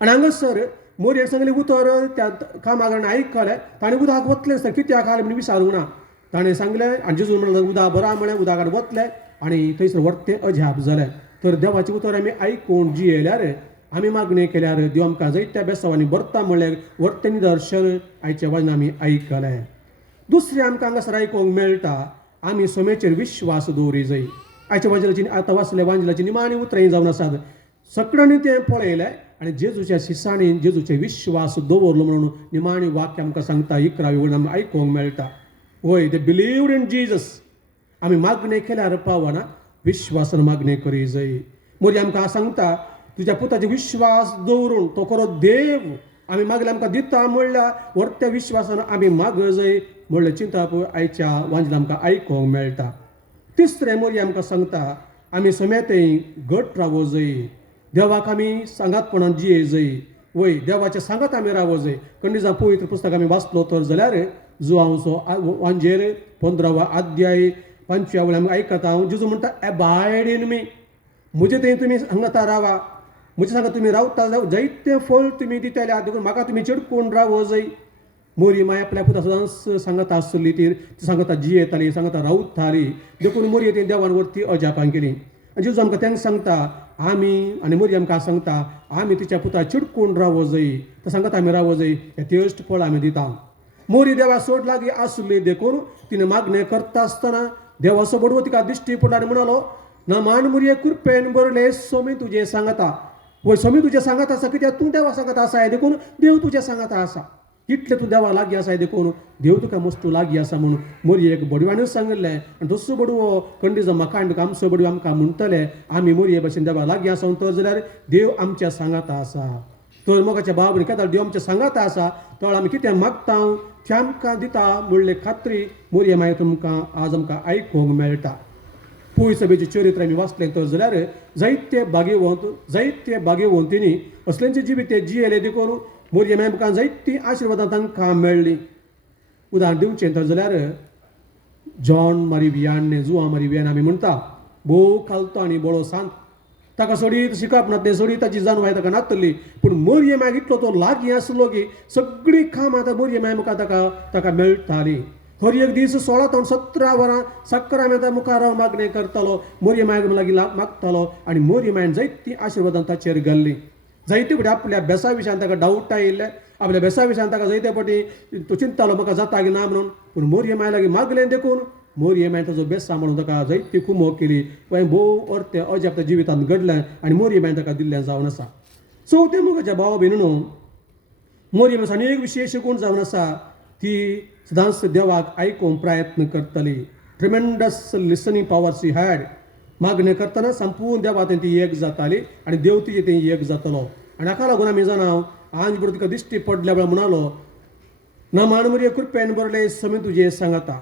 आनी हांगासर मोरयेक सांगलें उतर त्या कामाक आयकलें ताणें उदक वतलें आसता कित्याक आलें म्हण विचारूंक ना ताणें सांगलें आनी जेजून म्हणलें उदक बरा म्हळें उदकान वतलें आनी थंयसर वर्तें अजाप जालें तर देवाचें उतर आमी आयकून जियेल्यार आमी मागणी केल्यार देव आमकां जायत्या बेसांवांनी भरता म्हणलें वर्तें निदर्शन आयच्या वचनां आमी आयकलें दुसरें आमकां हांगासर आयकूंक मेळटा आमी सोमेचेर विश्वास दवरी जाय आयच्या वांजलाची आतां वाचल्या वांजलाची निमाणी उतरां जावन आसात सगळ्यांनी तें पळयलें आनी जेजूच्या शिसांनी जेजूचे विश्वास दवरलो म्हणून निमाणी वाक्य आमकां सांगता 11वी वळेन आमकां आयकूंक मेळटा वय दे बिलीव्ड इन जीजस आमी मागणी केल्यार पावना विश्वासान मागणी करी जाय मोरी आमकां सांगता तुज्या पुताचे विश्वास दवरून तो खरो देव आमी मागले आमकां दिता म्हणल्यार वर्त्या विश्वासान आमी माग जाय म्हणलें चिंता पळय आयच्या वांजला आमकां आयकूंक मेळटा तिसरें मोरी आमकां सांगता आमी समेतय घट रावो जाय देवाक आमी सांगातपणान जिये जाय वय देवाच्या सांगात आमी रावो जाय खंडीजा पवित्र पुस्तक आमी वाचलो तर जाल्यार जुआंवचो वांजेर 15वा अध्याय 5व्या वळेन आमी आयकता जेजू म्हणटा एबायड इन मी म्हजे थंय तुमी हांगाता रावा म्हजे सांगात तुमी रावता जायतें फळ तुमी दितले देखून म्हाका तुमी चिडकून रावो जाय मोरी माय आपल्या पुता सदांच सांगता आसली ती सांगता जियेताली सांगता रावताली देखून मोरी ती देवान वरती अजापां केली आनी जेजू आमकां तेंक सांगता आमी आनी मोरी आमकां सांगता आमी तिच्या पुता चिडकून रावो जाय ते सांगता आमी रावो जाय हें तेश्ट फळ आमी दिता मोरी देवा सोड लागीं आसली देखून तिणें मागणें करता आसतना देवाचो बडवो तिका दिश्टी पडलो आनी म्हणलो ना मान मोरये कृपेन बरले सोमी तुजें सांगता वय सोमी तुजें सांगता आसा कित्याक तूं देवा सांगता आसा देखून देव तुजें सांगता आसा कितले तूं देवा लागीं आसा देखून देव तुका मस्तू लागीं आसा म्हणून मोरयेक बडव्यानूच सांगलें आनी तसो बडवो खंडीजो म्हाका आनी आमचो बडवो आमकां म्हणटले आमी मोरये भशेन देवा लागीं आसा तर जाल्यार देव आमच्या सांगता आसा तर मोगाच्या बाबून केदार देव आमच्या सांगता आसा तर आमी कितें मागता तें आमकां दिता म्हणले खात्री मोरये मागीर तुमकां आज आमकां आयकूंक मेळटा पुय सभेचें चरित्र आमी वाचलें तर जाल्यार जायते भाग्यवंतींनी असल्यांचें जिवीत ते जियेले देखून मोरये मागीर आमकां जायतीं आशिर्वादां तांकां मेळ्ळीं उदाहरण दिवचें तर जाल्यार जॉन मारिवियान जुआ मारिवियान आमी म्हणटा भोव खालतो आनी बळो सांत ताका सोडीत शिकप ना तें सोडीत ताची जानवाय ताका नातली पूण मोरये मागीर इतलो तो लागीं आसलो की सगळीं कामां आतां मोरये मागीर मुखार ताका मेळटाली हर एक दीस 16 ते 17 वरां सक्रामें आतां मुखार हांव मागणें करतालो मोरये मागीर लागीं मागतालो आनी मोरये मागीर जायतीं आशिर्वादां ताचेर घाल्लीं जायते फावटी आपल्या बेसा विशयान ताका डावट आयिल्ले आपल्या बेसा विशयान ताका जायते फावटी तो चिंतालो म्हाका जाता की ना म्हणून पूण मोरये मागीर लागीं मागलें देखून मोरये मागीर ताजो बेसा म्हणून ताका जायती कुमोग केली पळय भोव अर्थे अजाप त्या जिवितांत घडलें आनी मोरये मागीर ताका दिल्लें जावन आसा चवथें मोगाच्या भाव भयणीनो मोरये मागीर आनी एक विशेश गूण जावन आसा ती सदांच देवाक आयकूंक प्रयत्न करतली tremendous listening power she had मागणें करतना संपूर्ण देवा ती एक जाताली आनी देव तिजे ती एक जातलो आनी हाका लागून आमी जाणाव आज बरोबर तिका दिश्टी पडल्या वेळार म्हणालो ना मान मोरये कृपेन बरले समी तुजें सांगता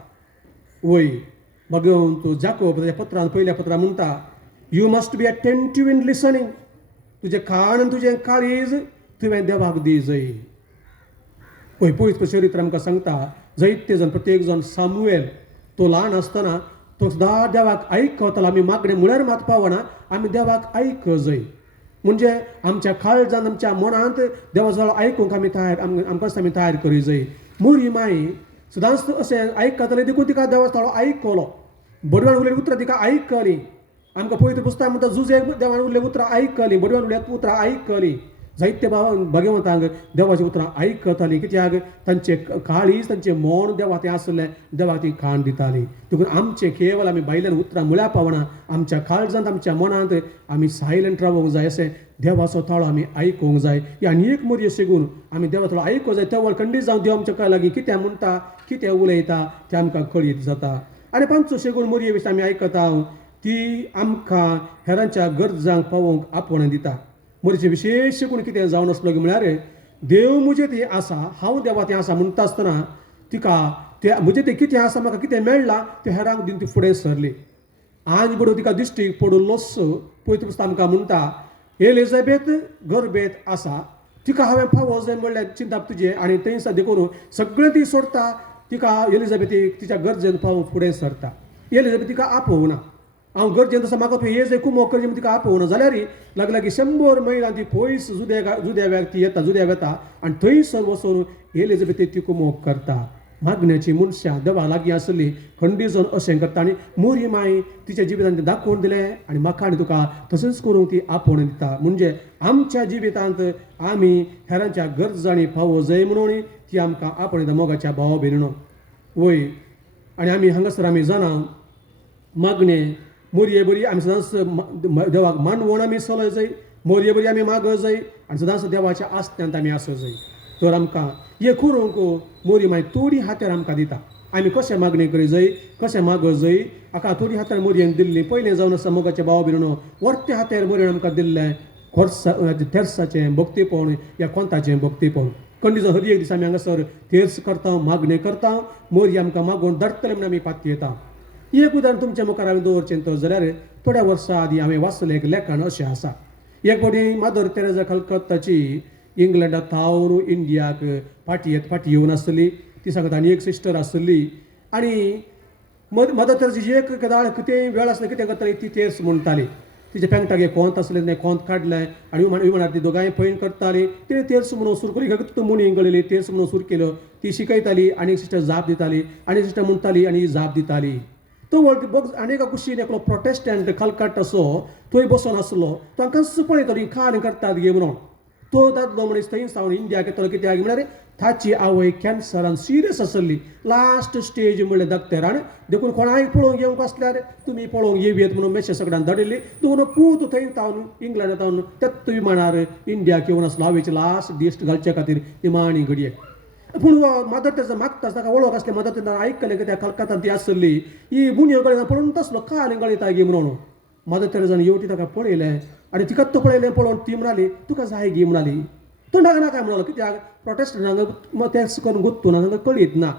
वय भगवंत जाकोब ताच्या पत्रांत पयल्या पत्रांत म्हणटा you must be attentive in listening तुजें कान आनी तुजें काळीज तुवें देवाक दी जाय पळय पवित्र चरित्र आमकां सांगता जायते जण प्रत्येक जण सामुएल तो ल्हान आसतना तो सदां देवाक आयकतालो आमी मागणें म्हळ्यार मात पावना आमी देवाक आयक जाय म्हणजे आमच्या काळजांत आमच्या मनांत देवाचो आयकूंक आमी आमकां आमी तयार करी जाय मोरी माई सदांच अशें आयकतालें देखून तिका देवाचो आयकलो बडव्यान उलयली उतरां तिका आयकलीं आमकां पवित्र पुस्तक म्हणटा जुजे देवान उरलें उतरां आयकलीं बडव्यान उरलें उतरां आयकलीं जायते भगवंतांक देवाची उतरां आयकतालीं कित्याक तांचे काळीज तांचें मन देवा तें आसलें देवाक ती खाण दिताली देखून आमचें केवळ आमी भायल्यान उतरां म्हळ्यार पावना आमच्या काळजांत आमच्या मनांत आमी सायलंट रावूंक जाय अशें देवाचो ताळो आमी आयकूंक जाय ही आनी एक मोरये शिकून आमी देवाचो ताळो आयकूंक जाय त्या खंडीत जावन देव आमच्या लागीं कितें म्हणटा कितें उलयता तें आमकां कळीत जाता आनी पांचवो शिकून मोरये विशीं आमी आयकता ती आमकां हेरांच्या गरजांक पावोवंक आपण दिता मोरयेचें विशेश गूण कितें जावन आसलो की म्हळ्यार देव म्हजें तें आसा हांव देवा तें आसा म्हणटा आसतना तिका तें म्हजें तें कितें आसा म्हाका कितें मेळ्ळां तें हेरांक दिवन ती फुडें सरली आज बडो तिका दिश्टी पडून लोस पवित्र पुस्तक आमकां म्हणटा एलिझाबेथ गर्भेत आसा तिका हांवें फावो जाय म्हणल्यार चिंता तुजे आनी थंय सद्या करून सगळें ती सोडता तिका एलिझाबेथीक तिच्या गरजेन पावून फुडें सरता एलिझाबेथ तिका आपोवना हांव गरजेन तसो म्हाका तूं हे जे कुमो करचें म्हण तिका आपोवना जाल्यार लागला की 100 मैलां ती पयस जुद्याव्याक ती येता जुद्याव येता आनी थंयसर वचून एलिझाबेथीक ती कुमो करता मागण्याची मनशां देवा लागीं आसली खंडी जावन अशें करता आनी मोरी माय तिच्या जिवितांत तें दाखोवन दिलें आनी म्हाका आनी तुका तशेंच करूंक ती आपोवन दिता म्हणजे आमच्या जिवितांत आमी हेरांच्या गरजांनी फावो जाय म्हणून ती आमकां आपोवन दिता मोगाच्या भाव भयणीनो वय आनी आमी हांगासर आमी जाणा मागणे मोरये बरी आमी सदांच देवाक मानवण आमी चलय जाय मोरये बरी आमी मागय जाय आनी सदांच देवाच्या आस्त्यांत आमी आसूं जाय तर आमकां हे करूंक मोरी माय थोडी हात्यार आमकां दिता आमी कशें मागणी करी जाय कशें मागय जाय हाका थोडी हात्यार मोरयेन दिल्ली पयलें जावन आसा मोगाच्या भाव भयणीनो वर्ते हात्यार मोरयेन आमकां दिल्लें तेर्साचें भक्तीपण या कोंताचें भक्तीपण खंडीचो हर एक दीस आमी हांगासर तेर्स करता मागणी करता मोरी आमकां मागोवन धाडटले म्हण आमी पातयेता येता एक उदाहरण तुमच्या मुखार हांवें दवरचें तर जाल्यार थोड्या वर्सां आदीं हांवें वाचलें एक लेखन अशें आसा एक फावटी मादर तेरेसा कलकत्ताची इंग्लंडाक थावन इंडियाक फाटी येवन आसली ती सांगता आनी एक सिस्टर आसली आनी मदर तेरेसाची एक केदाळ कितेंय वेळ आसलें कितें करताली ती तेर्स म्हणटाली तिच्या पेंगटाक एक कोंत आसलें तें कोंत काडलें आनी विमानार ती दोगांय पैन करताली तिणें तेर्स म्हणून सूर करी फक्त मुणी गळयली तेर्स म्हणून सूर केलो ती शिकयताली आनी एक सिस्टर जाप दिताली आनी सिस्टर म्हणटाली आनी जाप दिताली तो बघ आनी एका कुशीन एकलो प्रोटेस्टंट कलकत्ता असो थंय बसून आसलो तांकां पळयताली खाण करतात गे म्हणून तो दादलो मनीस थंय सावन इंडियाक येतलो कित्याक म्हळ्यार ताची आवय कॅन्सरान सिरियस आसली लास्ट स्टेज म्हणल्यार दाखतेरान देखून कोणाय पळोवंक येवंक आसल्यार तुमी पळोवंक येवयेत म्हणून मेसेज सगळ्यांक धाडिल्ली देखून पूत थंय तावन इंग्लंडांत तावन तेत विमानार इंडियाक येवन आसलो आवयचे लास्ट दीस घालचे खातीर निमाणी घडये पूण मादर तेरेसा मागता ताका वळख आसलें मादर तेरेसा आयकलें की त्या कलकत्तांत ती आसली ही मुनयो गळयता पळोवन तसलो काल गळयता गे म्हणून मादर तेरेसान येवटी ताका पळयलें आनी तिका तो पळयलें पळोवन ती म्हणाली तुका जाय गी म्हणाली तो नाका म्हणालो कित्याक प्रोटेस्टंटांक तेंच करून गुत्तू ना तांकां कळीत ना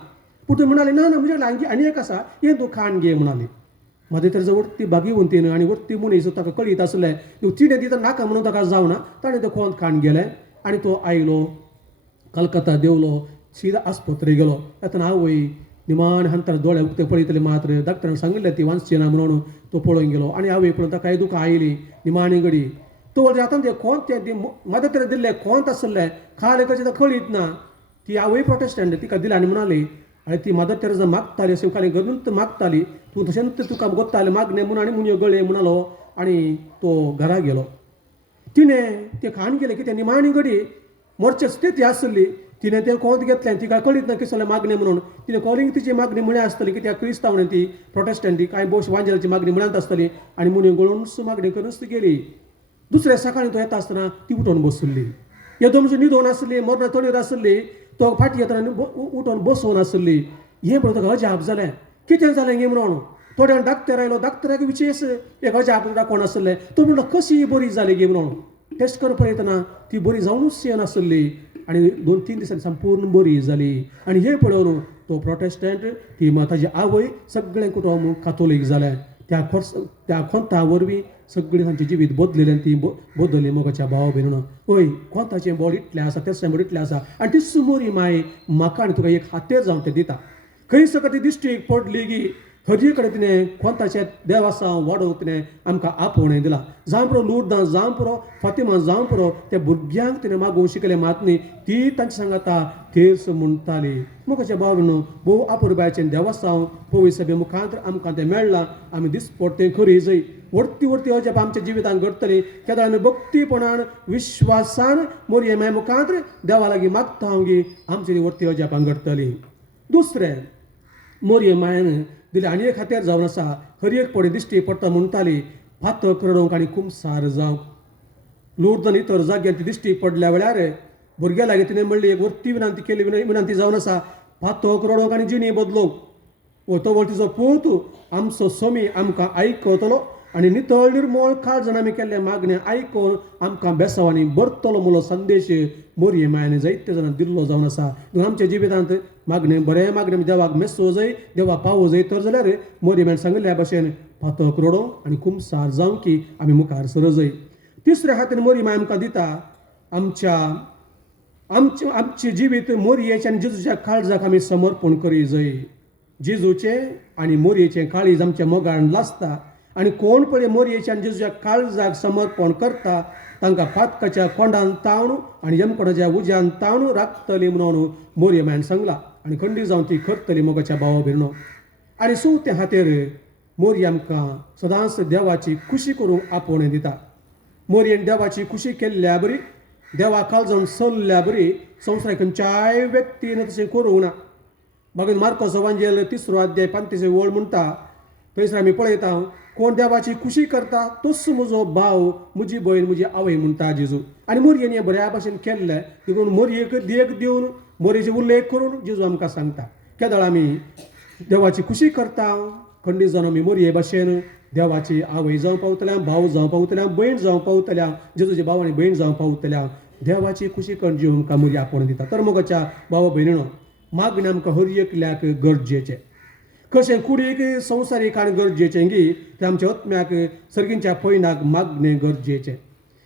पूण ती म्हणाली ना म्हजे लागीं आनी एक आसा हें तूं खाण घे म्हणाली मादर तेरेसा वरती भाग्यवंतीन आनी वरती मनीस ताका कळीत आसलें तिणें दिता नाका म्हणून ताका जावना ताणें तें कोंत खाण गेलें आनी तो आयलो कलकत्ता देवलो सीदा आस्पत्रेक गेलो तातूंत आवय निमाण हांतार दोळे उक्ते पळयतले मात्र डॉक्टरान सांगिल्लें ती वाचची ना म्हणून तो पळोवन गेलो आनी आवय पळोवन ताका दुकां आयली निमाणी घडी तो आतां तें कोंत तें मादर तेरेसा दिल्लें कोंत आसलें खाल कशें ताका कळीत ना ती आवय प्रोटेस्टंट तिका दिली आनी म्हणाली आनी ती मादर तेरेसा मागताली अशें खाली घरून मागताली तूं तशें तुका कोत्तालें मागणें म्हणून आनी मुनयो गळे म्हणलो आनी तो घरा गेलो तिणें तें खाण गेलें की तें निमाणी घडी मोरचे स्थिती आसली तिणें तें कोंत घेतलें तिका कळीत ना कितें मागणें म्हणून तिणें कॉलिंग तिची मागणी म्हळ्यार आसतली कित्याक क्रिस्तांवांनी ती प्रोटेस्टंट कांय बोश वांजेलाची मागणी म्हणांत आसतली आनी मुनी गळून मागणी करूनच ती गेली दुसऱ्या सकाळीं तो येता आसतना ती उठोवन बसली येदो म्हणजे न्हिदोन आसली मरणा तळीर आसली तो फाटी येतना उठोवन बसोवन आसली हें पळोवन ताका अजाप जालें कितें जालें गे म्हणून थोड्यान डाक्टर आयलो डाक्टराक विशेश एक अजाप दाखोवन आसलें तो म्हणलो कशी बरी जाली गे म्हणून टेस्ट करप पळयतना ती बरी जावनूच येनासली आनी 2-3 दिसांनी संपूर्ण बरी जाली आनी हें पळोवन तो प्रोटेस्टंट ती ताजी आवय सगळें कुटुंब कातोलीक जालें त्या खोंता वरवीं सगळीं तांचें जिवीत बदलिल्लें ती बदलली मोगाच्या भाव भयणीनो हय खोंताचें बळ इतलें आसा तें बळ इतलें आसा आनी ती सुमोरी माय म्हाका आनी तुका एक हातेर जावन तें दिता खंय सकट ती दिश्टी पडली की हरी कडेन तिणें खोंताचें देवासांव वाडोवंक तिणें आमकां आपोवणें दिलां जावं पुरो लुर्दां जावं पुरो फातिमा जावं पुरो त्या भुरग्यांक तिणें मागोवंक शिकलें मात न्ही ती तांचे सांगाता तेर्स म्हणटाली मोगाच्या भाव भयणीनो भोव आपुरबायचें देवासांव पळय सभे मुखांतर आमकां तें मेळ्ळां आमी दिसपट्टें खरी जय वर्ती अजाप आमच्या जिवितांत घडटली केन्ना आमी भक्तीपणान विश्वासान मोरये माय मुखांतर देवा लागीं मागता हांव गी आमची वर्ती अजापान घडटली दुसरें मोरये मायन दिले आनी एक हात्यार जावन आसा हर एक पडे दिश्टी पडटा म्हणटाली फातर कडोवंक आनी कुमसार जावंक लुर्दान इतर जाग्यार ती दिश्टी पडल्या वेळार भुरग्या लागीं तिणें म्हणली एक वर्ती विनंती केली विनंती जावन आसा फातर कडोवंक आनी जिणी बदलोवंक तो वळटीचो पूत आमचो स्वामी आमकां आयकतलो आनी नितळ निर्मळ काळ जाण आमी केल्ले मागणें आयकून आमकां बेसांवांनी बरतलो म्हणलो संदेश मोरये मायेन जायते जाणांक दिल्लो जावन आसा देखून आमच्या जिवितांत मागणें बरें मागणें देवाक मेसो जाय देवा पावो जाय तर जाल्यार मोरये मायन सांगिल्ल्या भाशेन फातक रडो आनी कुमसार जावं की आमी मुखार सरजय. तिसऱ्या हातीन मोरी माय आमकां दिता आमचे जिवीत मोरयेचे आनी जेजूच्या काळजाक आमी समर्पण करी जय. जेजूचे आनी मोरयेचें काळीज आमच्या मोगान लासता आनी कोण पळय मोरयेच्या आनी जेजूच्या काळजाक समर्पण करता तांकां फातकाच्या कोंडान तावण आनी यमकोणाच्या उज्यान तावण राखतली म्हणून मोरये मायन सांगला. आनी खंडी जावन ती करतली मोगाच्या भावा भयणो. आनी चवथ्या हातेर मोरये आमकां सदांच देवाची खुशी करूंक आपोवणें दिता. मोरयेन देवाची खुशी केल्ल्या बरी, देवा काळजावन चल्ल्या बरी संवसाराक खंयच्याय व्यक्तीन तशें करूंक ना. मागीर मार्कोस एवांजेल 3रो अध्याय 35 वळ म्हणटा, थंयसर आमी पळयता कोण देवाची खुशी करता तोच म्हजो भाव, म्हजी भयण, म्हजी आवय म्हणटा जेजू. आनी मोरयेन हें बऱ्या भाशेन केल्लें देखून मोरयेक देख दिवन मोरयेचे उल्लेख करून जेजू आमकां सांगता केदळ आमी देवाची खुशी करता. खंडीत जावन आमी मोरये भाशेन देवाची आवय जावं पावतल्या, भाव जावं पावतल्या, भयण जावं पावतल्या, जेजूचे भाव आनी भयण जावं पावतल्या. देवाची खुशी करून जीव आमकां मोरये आपोवन दिता. तर मोगाच्या भाव भयणीनो, मागणें आमकां हर एकल्याक गरजेचें. कशें कुडीक संवसारीक आनी गरजेचें गी तें आमच्या आत्म्याक सर्गींच्या पयनाक मागणें गरजेचें.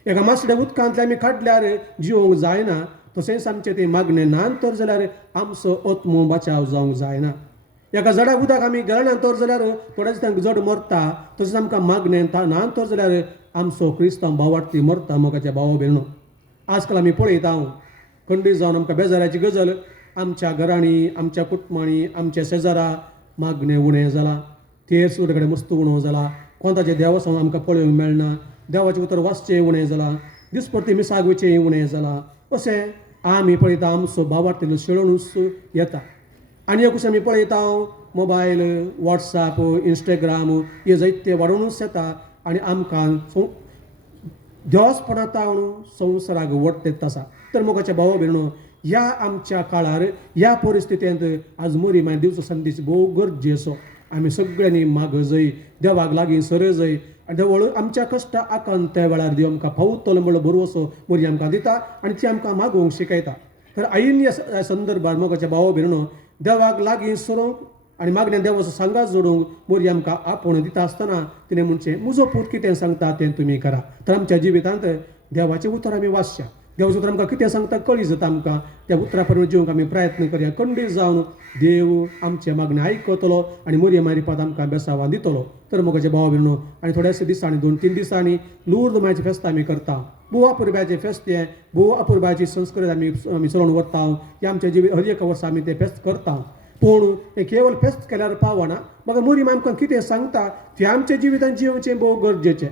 एका मासड्या उदकांतल्यान आमी काडल्यार जिवोंक जायना, तशेंच आमचें तें मागणें ना तर जाल्यार आमचो आत्मो बचाव जावंक जायना. एका जडाक उदक आमी घालना तर जाल्यार थोड्या दिसांक जड मरता, तशेंच आमकां मागणें ना तर जाल्यार आमचो क्रिस्तांव भावार्थी मरता. मोगाच्या भावा भयणो, आजकाल आमी पळयता खंडीत जावन आमकां बेजाराची गजाल, आमच्या घरांनी, आमच्या कुटुंबांनी, आमच्या शेजारा मागणें उणें जालां. तेर सुद्दां कडेन मस्त उणो जाला. कोंताचें देवस्थान आमकां पळोवंक मेळना. देवाचें उतर वाचचें उणें जालां. दिसपट्टी मिसागुचें उणें जालां. अशें आमी पळयता आमचो भावार्थी शेळोनूच येता. आनी एक आमी पळयता मोबायल, वॉट्सॅप, इंस्टाग्राम हे जायते वाडोवनूच येता आनी आमकां देवस्पणां तावण संवसाराक वट्टेत आसा. तर मोगाच्या भावा भयणो, ह्या आमच्या काळार ह्या परिस्थितींत आज मोरी माय दिवचो संदेश भोव गरजेचो. आमी सगळ्यांनी माग जय, देवाक लागीं सर जय. आनी देव आमच्या कश्ट आकांत त्या वेळार देव आमकां फावतलो म्हणलो भरवोसो मोरी आमकां दिता आनी ती आमकां मागोवंक शिकयता. तर आईन ह्या संदर्भात मोगाच्या भावा भयणो, देवाक लागीं सरूंक आनी मागण्या देवाचो सांगात जोडूंक मोरी आमकां आपोवन दिता आसतना तिणें म्हणचें म्हजो पूत कितें सांगता तें तुमी करा. तर आमच्या जिवितांत देवाचें उतर आमी वाचच्या. देवाचें उतर आमकां कितें सांगता कळी जाता आमकां. त्या उतरा परमेन जिवंक आमी प्रयत्न करया. खंडीत जावन देव आमचे मागणें आयकतलो आनी मोरये मायरिपात आमकां बेसावां दितलो. तर मोगाचे भावा भयणो, आनी थोड्याशे दिसांनी 2-3 दिसांनी लूर्द मायचें फेस्त आमी करता. भोव अपुरब्याचें फेस्त हें, भोव अपुरब्याची संस्कृती आमी चलोवन वता. हें आमच्या जिवीत हर एक वर्सा आमी तें फेस्त करता. पूण हें केवळ फेस्त केल्यार पावना. म्हाका मोरी माय आमकां कितें सांगता तें आमच्या जिवितांत जियोवचें भोव गरजेचें.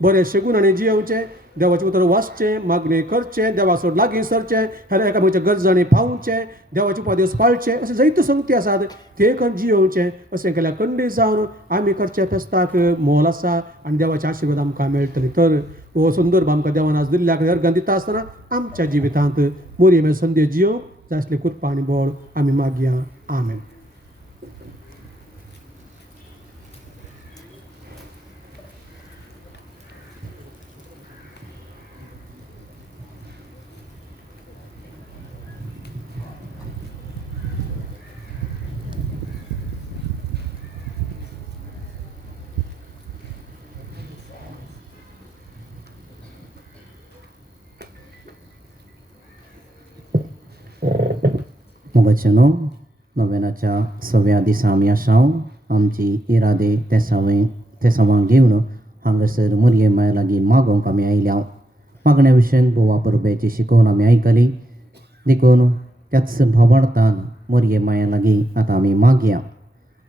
बरें शेगूनांनी जियोवचें, देवाचें उतर वाचचें, मागणें करचें, देवाचो लागीं सरचें, हेर एकामेकाच्या गरजांनी पावचें, देवाचे उपदेश पाळचें, अशें जायत्यो संगती आसात ते करून जियोवचें. अशें केल्यार खंडीत जावन आमी करच्या फेस्ताक मोल आसा आनी देवाचे आशिर्वाद आमकां मेळटले. तर हो संदर्भ आमकां देवान आज दिल्ल्याक अर्गां दिता आसतना आमच्या जिवितांत मोरये माय संदेश जियोवंक जाय आसली कृपा आनी बळ आमी मागया. आमेन. मोगाचेनो, नोवेनाच्या 6व्या दिसा आमी आसाव. आमची इरादे तेसावां घेवन हांगासर मोरये माय लागीं मागोवंक आमी आयल्या. मागण्या विशयन भोव अपुरब्याची शिकोवन आमी आयकली. देखून त्याच भावार्थान मोरये माया लागीं आतां आमी मागया.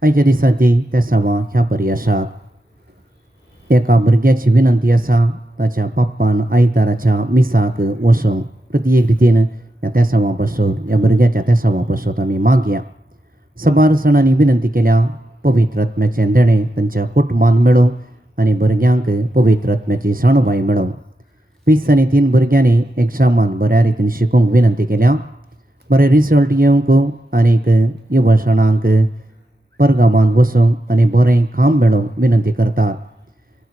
आयच्या दिसाची तेसावां ह्या परी आसात. एका भुरग्याची विनंती आसा ताच्या पप्पान आयताराच्या मिसाक वचूंक. प्रत्येक रितीन ह्या तेसावां पासून, ह्या भुरग्याच्या तेसावां पासून आमी मागया. सबार सणांनी विनंती केल्या पवित्र आत्म्याचें देणें तांच्या कुटुंबांत मेळोवं आनी भुरग्यांक पवित्र आत्म्याची जाणवाय मेळोवं. 20 भुरग्यांनी एग्जामान बऱ्या रितीन शिकोवंक विनंती केल्या. बरे रिजल्ट येवंक आनीक युवसणांक परगांवांत वचूंक आनी बरें काम मेळोवंक विनंती करतात.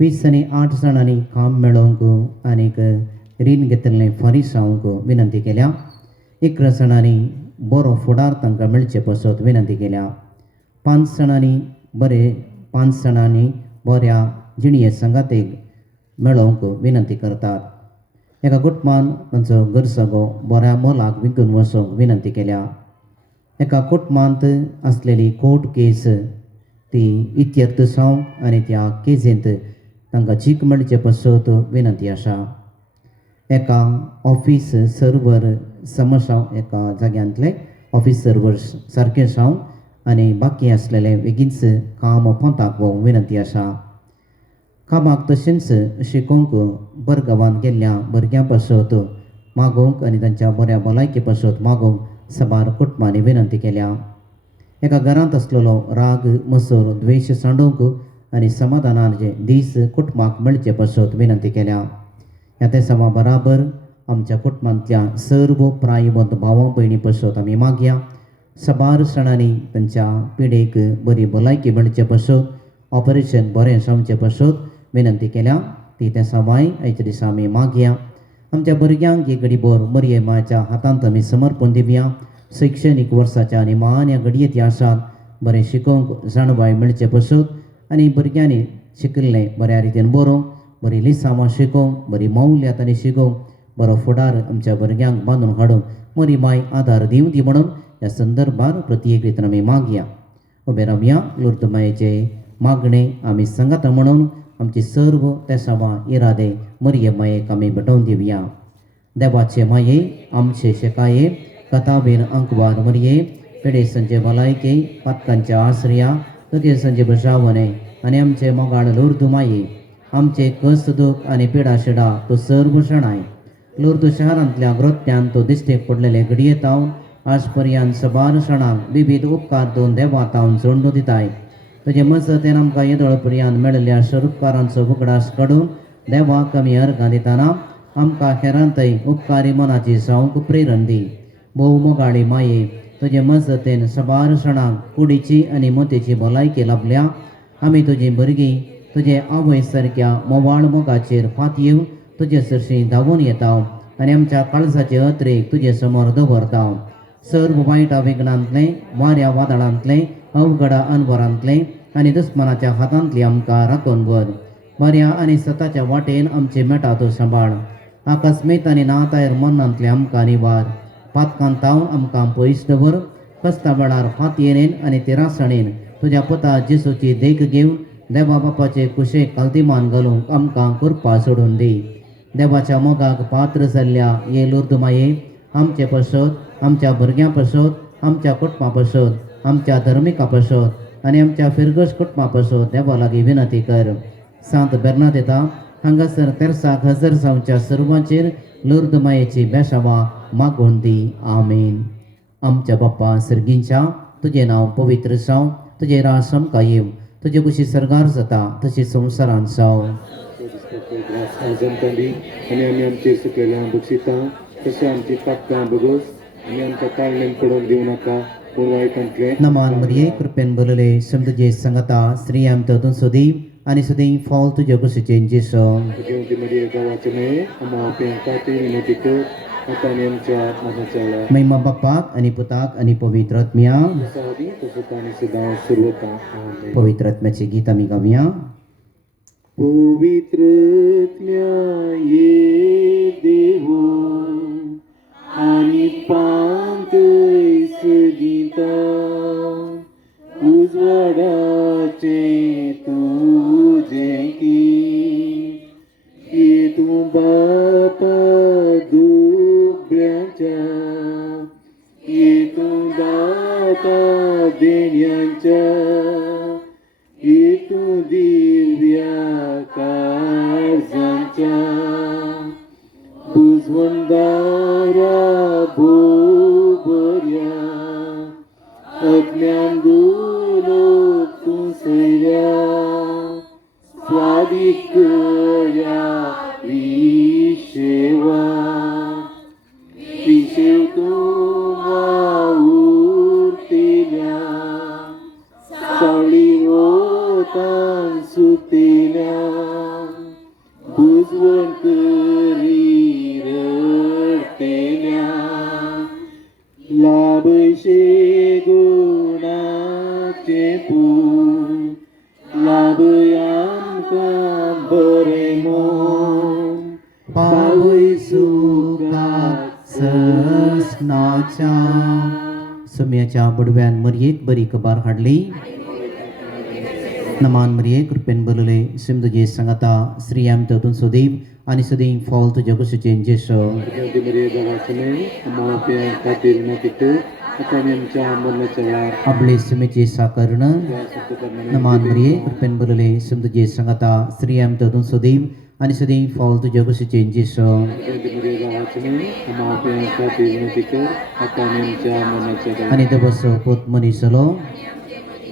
20 जाणांनी काम मेळोवंक आनीक रीण घेतिल्लें फारीक जावंक विनंती केल्या. 11 जाणांनी बरो फुडार तांकां मेळचे पासून विनंती केल्या. 5 जाणांनी बऱ्या जिणये संगातेक मेळोवंक विनंती करतात। एका कुटुंबान तांचो घर सगो बऱ्या मोलाक विकून वचोंक विनंती केल्या। एका कुटुंबांत आसलेली कोर्ट केस ती इत्यर्थ जावंक आनी त्या केसींत तांकां जीख मेळचे पसत विनंती आसा। एका ऑफिस सर्वर समस्या एका जाग्यांतले ऑफिस सर्वर सारके जावंक आनी बाकी आसलेले बेगीनच काम पोंताक भोवंक विनंती आसा। कामाक तशेंच शिकोवंक परगांवांत गेल्ल्या भुरग्यां पासत मागोवंक आनी तांच्या बऱ्या भलायके पासत मागोवंक साबार कुटुंबांनी विनंती केल्या। एका घरांत आसलेलो राग मसोर द्वेश सांडोवंक आनी समाधानाचे दीस कुटुंबाक मेळचे पासत विनंती केल्या। ह्या तेसावा बराबर आमच्या कुटुंबांतल्या सर्व प्रायबद्ध भावां भयणी पासत आमी मागया साबार सणांनी तांच्या पिडेक बरी भलायकी मेळचे पासत ऑपरेशन बरें जावचे पासत विनंती केल्या। ती तेसावाय आयच्या दिसा आमी मागया। आमच्या भुरग्यांक एक घडीभर मरये मांयच्या हातांत आमी समर्पण दिवया। शैक्षणीक वर्साच्या निमाण्या घडयेंत आसात बरें शिकोवंक जाणवाय मेळचे पासत आनी भुरग्यांनी शिकिल्लें बऱ्या रितीन बरोवंक बरी लिसांवां शिकोवंक बरी मौल्यतांनी शिकोवंक बरो फुडार आमच्या भुरग्यांक बांदून हाडूंक मरी माय आदार दिवं दी म्हणून ह्या संदर्भात प्रत्येक रितीन आमी मागया। उबे रावया। लुर्द मायेचे मागणे आमी सांगाता म्हणून आमची सर्व तेसावां इरादे मरये मायेक आमी भेटोवन दिवया। देवाचे माये आमचे शेकाये कथाबेन अंकवार मरये पेडे संचे भलायके पातकांच्या आश्रया तुगे संचे बजावणे आनी आमचे मोगाळ लुर्द माये आमचे कस्त दूख आनी पिडा शिडा तो सर्व शणाय लुर्द शहरांतल्या ग्रोत्यांत तो दिश्टेक पडलेले घडयेतावन आज पर्यंत सबार सणांक विविध उपकार दोन देवा तावन जोडून दिताय। तुजे मजतेन आमकां येदोळ पर्यंत मेळिल्ल्या उपकारांचो उगडास काडून देवाक आमी अर्घां दिताना आमकां हेरांतय उपकारी मनाची जावंक प्रेरण दी। भोव मोगाळी माये तुजे मजतेन सबार सणांक कुडीची आनी मतेची भलायकी लाभल्या। आमी तुजी भुरगीं तुजे आवय सारक्या मोवाळ मोगाचेर फात येवन तुजे सरशी धांवून येता आनी आमच्या काळजाचे अत्रेक तुजे समोर दवरता। सर्व वायटा विघ्नांतले वाऱ्या वादळांतले अवघडा अनवरांतले आनी दुस्मनाच्या हातांतली आमकां राखून वर बऱ्या आनी सताच्या वाटेन आमचे मेटा तो सांबाळ। आकस्मीत आनी नातायर मनांतले आमकां निवार पातकांत तावन आमकां पयस दवर कस्ता वेळार फात येणेन आनी तिरासणेन तुज्या पुता जेसूची देख घेवन देवा बापाचे कुशेक काल्तिमान घालूंक आमकां कृपा सोडून दी। देवाच्या मोगाक पात्र जाल्ल्या ये लुर्द माये आमचे पासत आमच्या भुरग्यां पासत आमच्या कुटुंबा पासत आमच्या धर्मिका पासत आनी आमच्या फिरगस कुटुंबा पासत देवा लागीं विनंती कर। सांत बेर्नादेता हांगासर तेरसाक हजर जावच्या सर्वांचेर लुर्द मायेची बेशावा मागून दी। आमीन। आमच्या बाप्पा सर्गींच्या तुझे नांव पवित्र जावं तुझे राज आमकां येवं तुजे कुशी सरगार जाता तशी संवसारांत जावं। आजमकांडी आनी आमी आमचे सुकलेल्या बक्षिता तशें आमची पातकां बगोस आनी आमकां ताळमेन पडोवंक दिवं नाका पूण वायटांतले नमान मरिये कृपेन बरले समजे संगता श्री आमकां तुम सदैव आनी सदैव फावल तुजे कुशीचे जेसो जेवती मरिये देवाचे माये आमकां पेंकाची विनंती कर आता आनी आमच्या आत्म्याच्या महिमा बापाक आनी पुताक आनी पवित्र आत्म्या सादी तसोच आनी सदां सर्वता आमेन। पवित्र आत्म्याचे गीत आमी गावया। पवित्र ये देवो आनी पांतयस गीता उजवाडाचे तुजे की ये तूं बापा दुबळ्याच्या ये तूं दाता देण्यांच्या ये तूं दिव्या काळजांच्या बुजवंदारा भोबऱ्या अज्ञान दुलोक तूं सैऱ्या स्वादिकळ्या विशेवा विशेव तूं वावुरतेल्या सावळी ओतान सुतेल्या बुजवण करी रडतेल्या लाभशे गुणाचे पूर लाभया ससनाच्या सुम्याच्या बुडव्यान मरियेक बरी कबार हाडली नमान मरिये कृपेन बलले सिमदुजे संगता श्रीयाम ततून सुदीव आणि सुदीव फॉल तुझ्या कुशीचे जेसो Ganti Maria Dawacane, Amapi yang katir natiku, akan yang campur nacalar. आपले सुमेचे साकर्ण नमान मरिये कृपेन बलले सिमदुजे संगता श्रीयाम ततून सुदीव आणि सुदीव फॉल तुझ्या कुशीचे जेसो Ganti Maria Dawacane, Amapi yang katir natiku, akan yang campur nacalar. आणि दबसो पोत मनीसलो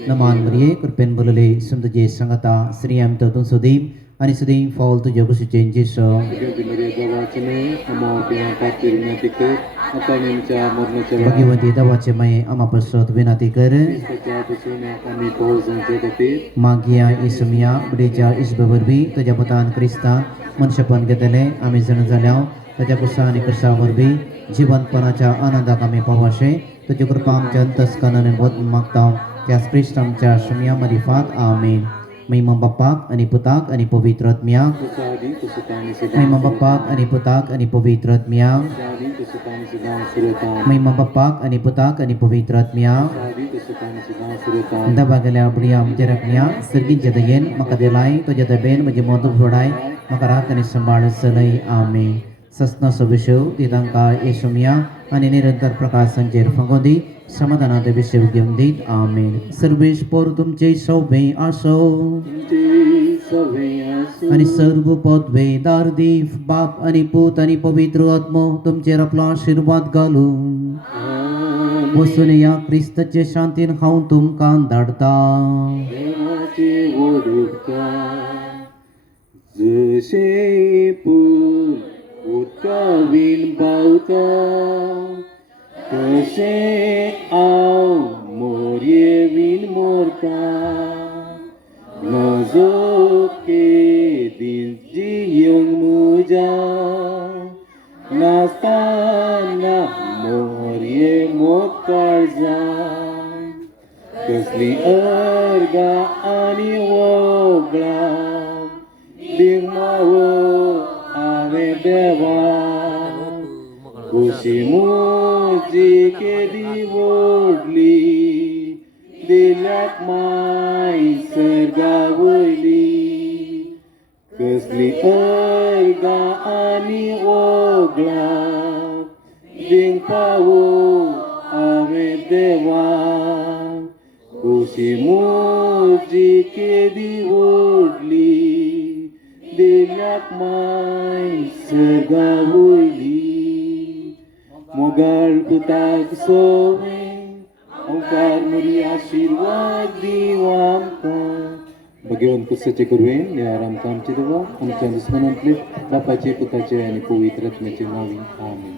नमान मरिये कृपेन बलले सिमदुजे संगता श्रीयाम ततून सुदीव आणि सुदीव फॉल तुझ्या कुशीचे जेसो Ganti Maria Dawacane, Amapi yang katir natiku, akan yang campur nacalar. Bhagwati दवाचे मये आमापसोत विनंती कर Sejak tujuannya kami pohon jagatir, मागिया इसमिया बडेच्या इसबवरबी तुझ्या पतान क्रिस्तान मनशपन घेतले आम्ही जण जाल्याव तुझ्या कुसा आणि कर्सावरबी जिवंतपणाच्या आनंदाक आम्ही पावाशे तुझी कृपा आमच्या अंतस्करणाने बोध मागता त्या क्रिस्तांच्या शम्या मरिफात आमीन महिमा बापाक आणि पुताक आणि पवित्र आत्म्याक kusadi kesukaan महिमा sedang बापाक आणि पुताक आणि पवित्र आत्म्याक kusadi kesukaan sedang surutan, महिमा बापाक आणि पुताक आणि पवित्र आत्म्याक kusadi kesukaan sedang surutan. दबा गेल्या बडिया आमच्या रकण्या सर्गींच्या दयेन म्हाका दिलाय तुझ्या दबेन म्हजी मोदक फोडाय म्हाका राख आनी सांबाळ चलय आमीन ससना सविशेव दिदांका येशुमिया आणि निरंतर प्रकाशांचेर फंगोदी समाधानात विषय घेऊन दीत आमीन सर्वेश पोर तुमचे सौभे आसो Di saweasu आणि सर्व पद वेदार दीप बाप आणि पूत आणि पवित्र आत्मा तुमचेर आपला आशीर्वाद घालू वसून या ख्रिस्ताचे शांतीन खाऊन तुमकां धाडता Dewaci wudukka Jese pun utkawin bauta Kese au moryewin morta Nazoke din jiyong muja Nastana morye mokarza कसली अर्गा आणि वोगळा दिमावो आवे देवा खुशी मुजी केदी वोडली दिल्याक माय सर्गावली कसली अर्गा आणि वोगळा दिमावो आवे देवा खुशी मुजी केदी ओढली दिल्याक माय सर्गावली मोगाळ पुताक सोवे ओंकार मुरी आशीर्वाद दिवा आमकां भगवंत कुसाचे करुवेन या आमकां आमची देवा आमच्या दुस्मनांतले बापाचे पुताचे आनी पवित्र आत्म्याचे नांवी आमीन